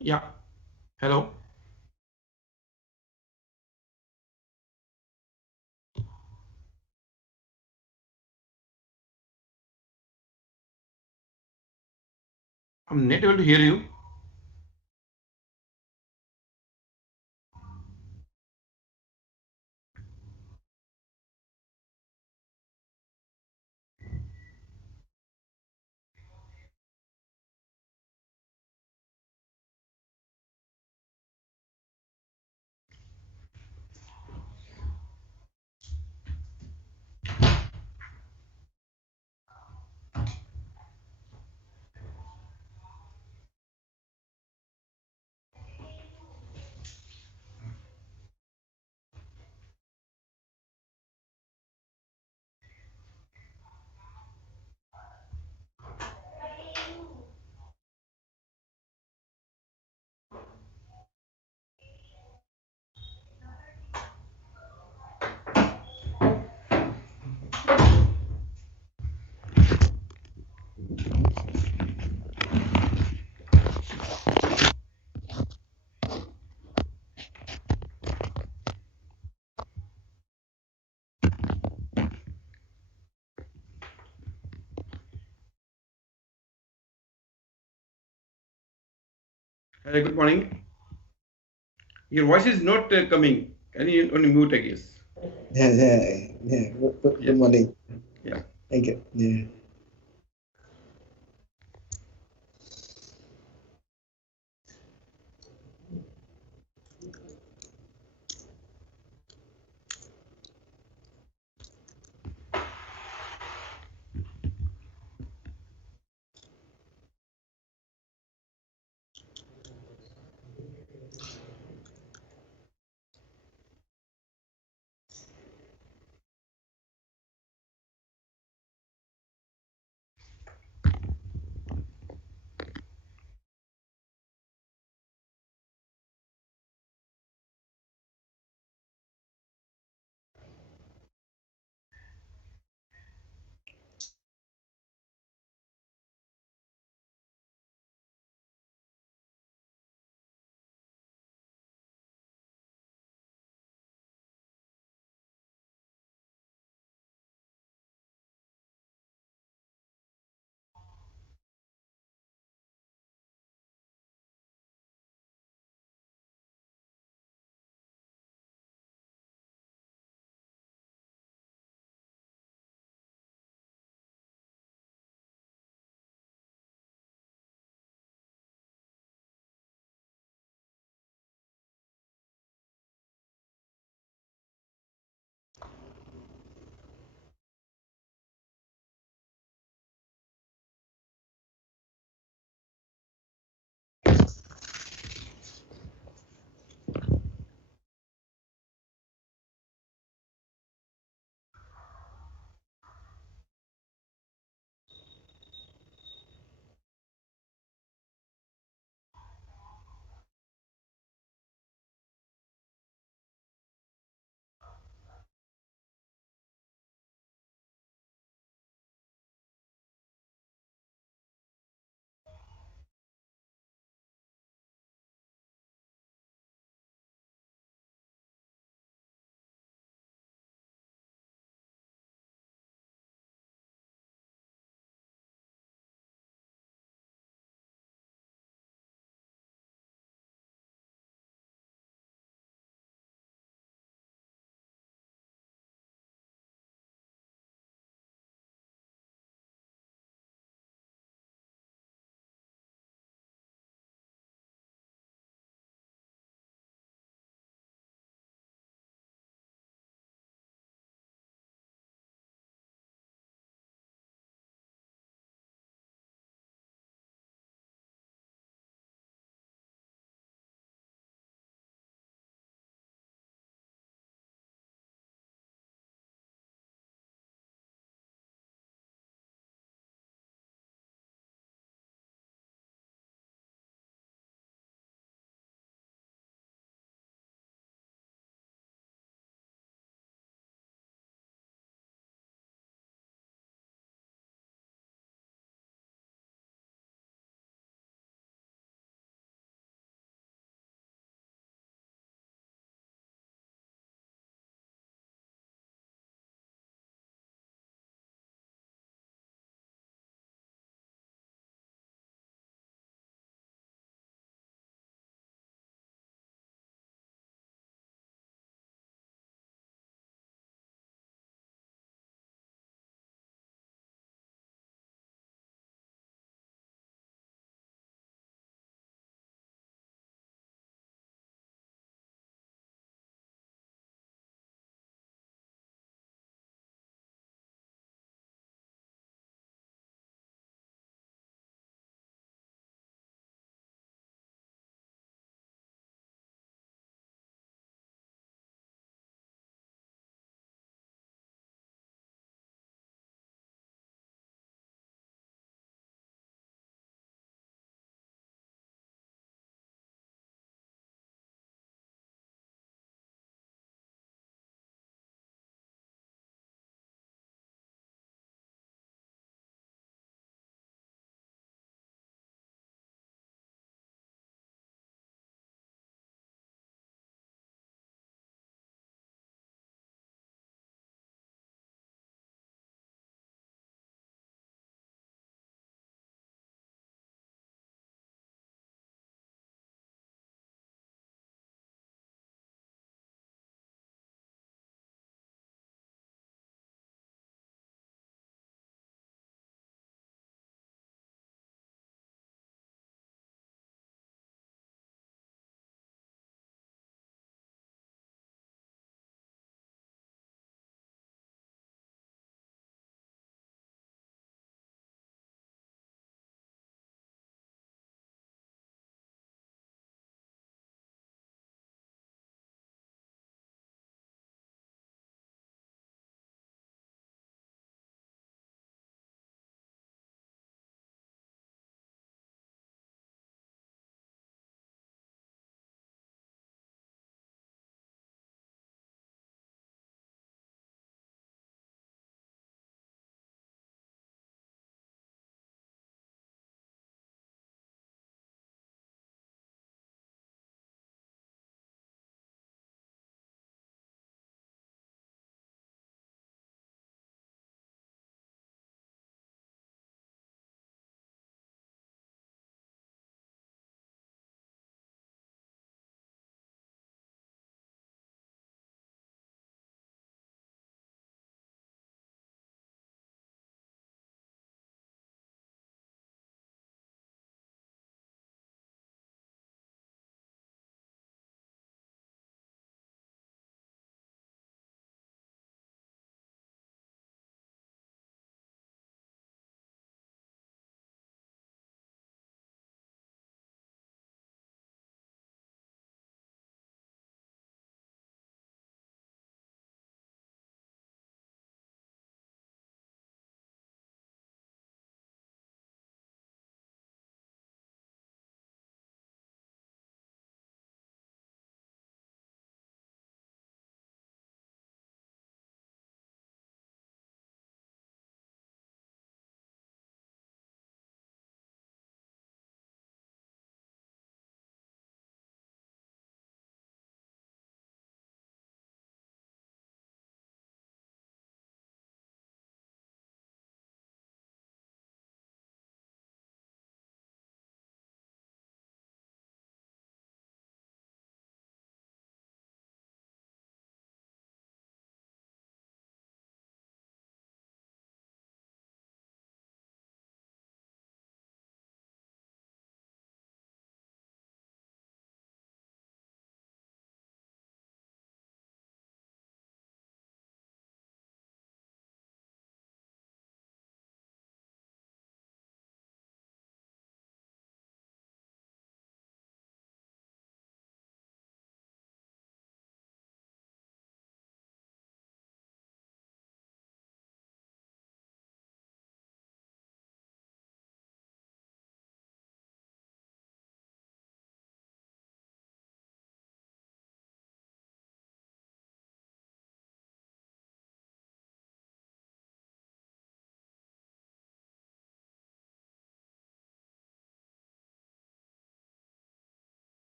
Yeah. Hello. I'm not able to hear you. Good morning. Your voice is not coming. Can you only mute, I guess? Yeah. Good morning. Yeah. Thank you. Yeah.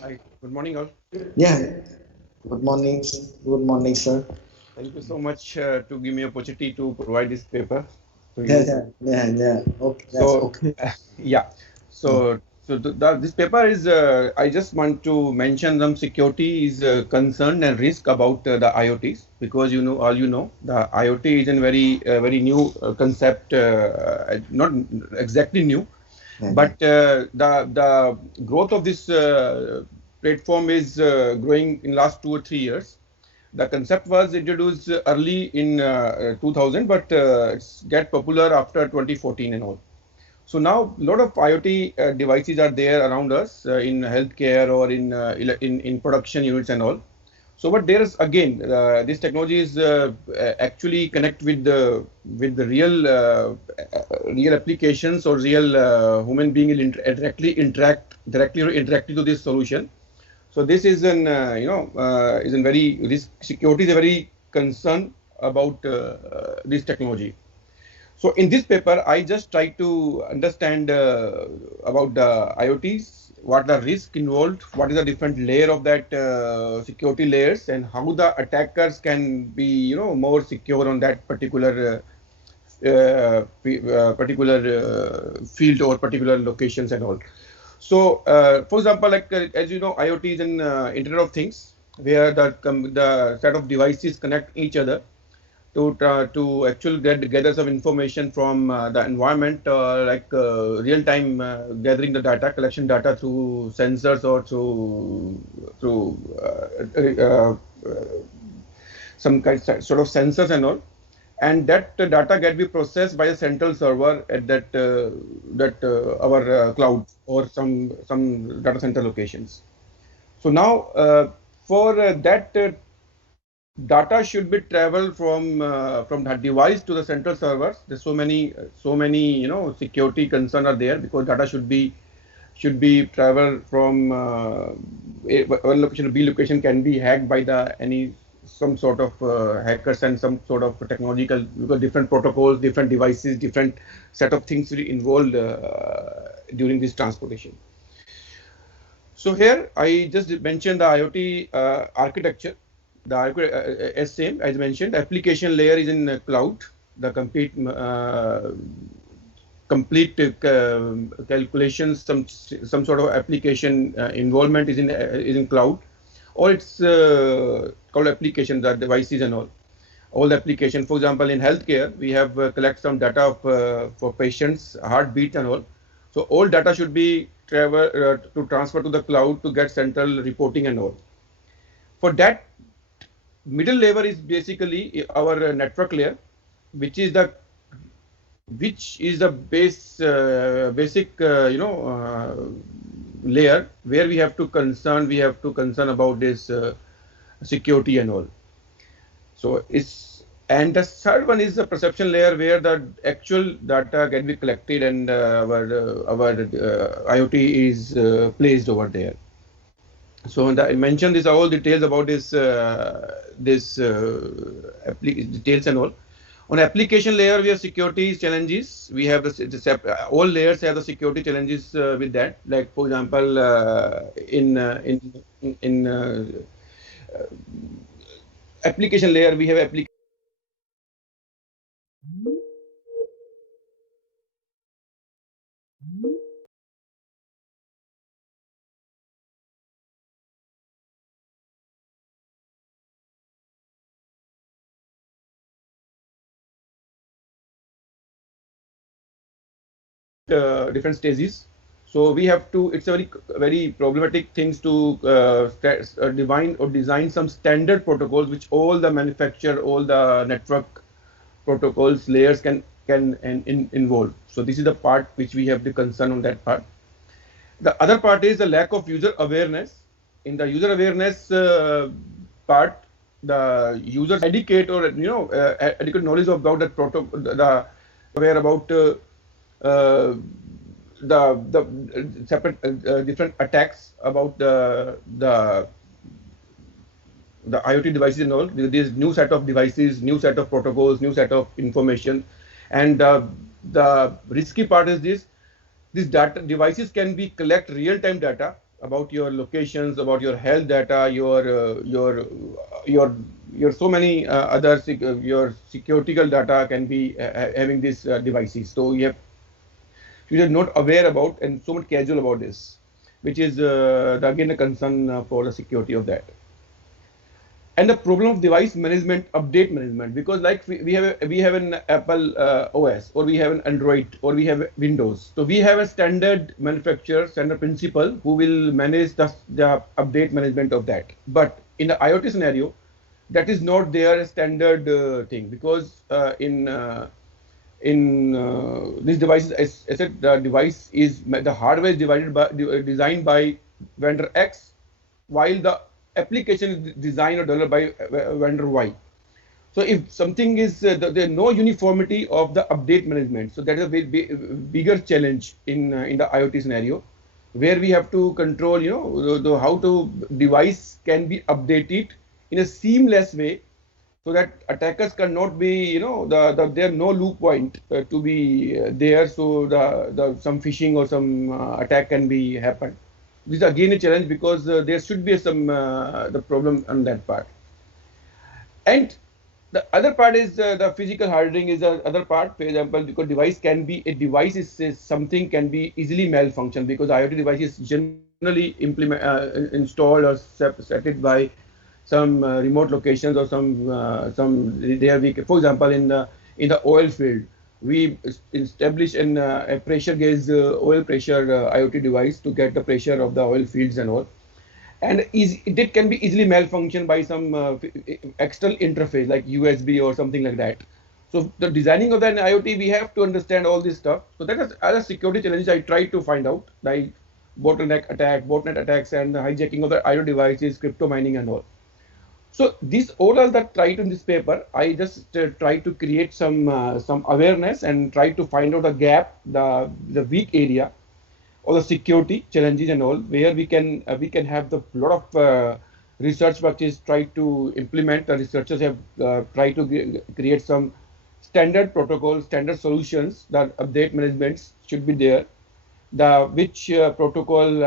Hi, good morning, all. Yeah. Good morning. Good morning, sir. Thank you so much to give me opportunity to provide this paper to Yeah, you. yeah, yeah, yeah. Okay, that's So, okay. yeah. Mm. This paper is, I just want to mention some security is concern and risk about the IoTs, because all the IoT is a very new concept, not exactly new, Yeah, yeah. but the growth of this platform is growing in last 2 or 3 years. The concept was introduced early in 2000, but it's get popular after 2014 and all. So now a lot of IoT devices are there around us in healthcare or in production units and all. So, but there's again this technology is actually connect with the real applications or real human being will directly or indirectly to this solution. So this is an is a very risk security is a very concern about this technology. So in this paper, I just try to understand about the IoTs, what the risk involved, what is the different layer of that security layers, and how the attackers can be, more secure on that particular field or particular locations and all. So, for example, like as you know, IoT is an Internet of Things, where the set of devices connect each other to actually gather some information from the environment, like real time gathering the data, collection data through sensors or through some kind sort of sensors and all, and that data get be processed by a central server at that our cloud or some data center locations. So now for that data should be traveled from that device to the central servers. There's so many security concern are there, because data should be traveled from one location to B location can be hacked by the any some sort of hackers and some sort of technological, because different protocols, different devices, different set of things will involved during this transportation. So here I just mentioned the IoT architecture. As same as mentioned, application layer is in cloud. The complete calculations, some sort of application involvement is in cloud, or it's called application, the devices and all the application. For example, in healthcare, we have collect some data for patients, heartbeat and all. So all data should be to transfer to the cloud to get central reporting and all. For that, middle layer is basically our network layer, which is the basic layer where we have to concern about this security and all. So it's and the third one is the perception layer, where the actual data can be collected and our IoT is placed over there. So I mentioned this all details about this details and all. On application layer, we have security challenges. We have all layers have the security challenges with that. Like for example, in application layer, we have application different stages. So we have to. It's a very problematic things to define or design some standard protocols which all the manufacturer, all the network protocols layers can involve. So this is the part which we have the concern on that part. The other part is the lack of user awareness. In the user awareness part, the users educate or adequate knowledge about that protocol, the aware about uh, the separate different attacks about the IoT devices and all. This new set of devices, new set of protocols, new set of information, and the risky part is this: these data devices can be collect real-time data about your locations, about your health data, your so many other your securitical data can be having these devices. So you are not aware about and so much casual about this, which is again a concern for the security of that. And the problem of device management, update management, because like we have an Apple OS, or we have an Android, or we have Windows. So we have a standard manufacturer, standard principal who will manage the update management of that. But in the IoT scenario, that is not their standard thing, because in these devices, as I said, the device is the hardware is designed by vendor X, while the application is designed or developed by vendor Y. So if something is there's no uniformity of the update management, so that is a bigger challenge in the IoT scenario, where we have to control, how to device can be updated in a seamless way, so that attackers cannot be, there no loop point to be there, so some phishing or some attack can be happen. This is again a challenge, because there should be some the problem on that part. And the other part is the physical hardening is the other part. For example, because device is something can be easily malfunction, because IoT device is generally installed or set it by some remote locations, or some there we, for example, in the oil field, we establish a pressure gauge oil pressure IoT device to get the pressure of the oil fields and all. And it can be easily malfunction by some external interface like USB or something like that. So the designing of an IoT, we have to understand all this stuff. So that is other security challenges I try to find out, like botnet attacks, and the hijacking of the IoT devices, crypto mining and all. So these all are that tried in this paper. I just try to create some awareness and try to find out the gap, the weak area, or the security challenges and all, where we can have the lot of research work is try to implement. The researchers have tried to create some standard protocols, standard solutions that update management should be there. Which protocol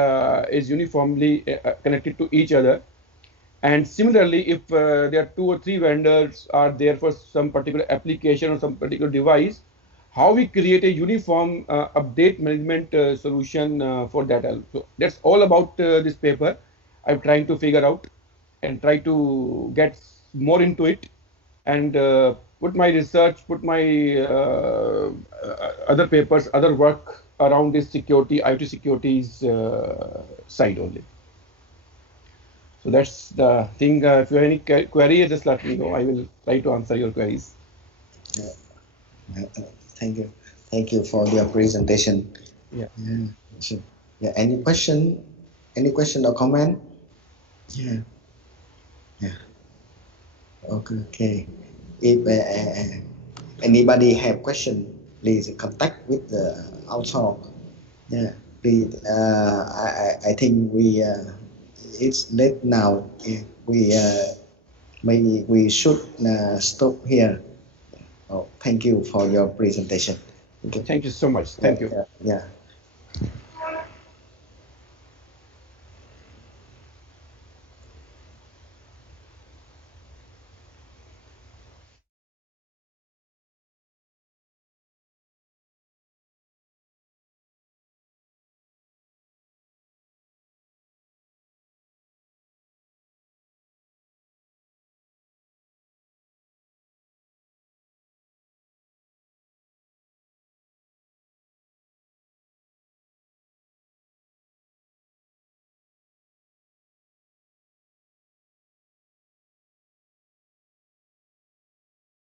is uniformly connected to each other. And similarly, if there are 2 or 3 vendors are there for some particular application or some particular device, how we create a uniform update management solution for that. So that's all about this paper. I'm trying to figure out and try to get more into it, and put my research, put my other papers, other work around this security, IoT securities side only. So that's the thing. If you have any query, just let me know. I will try to answer your queries. Thank you for your presentation. Yeah. Sure. Yeah. Any question or comment? Yeah. Okay. If anybody have question, please contact with our talk. Yeah. Please. I think it's late now. Maybe we should stop here. Thank you for your presentation. Thank you so much. Thank you. Yeah.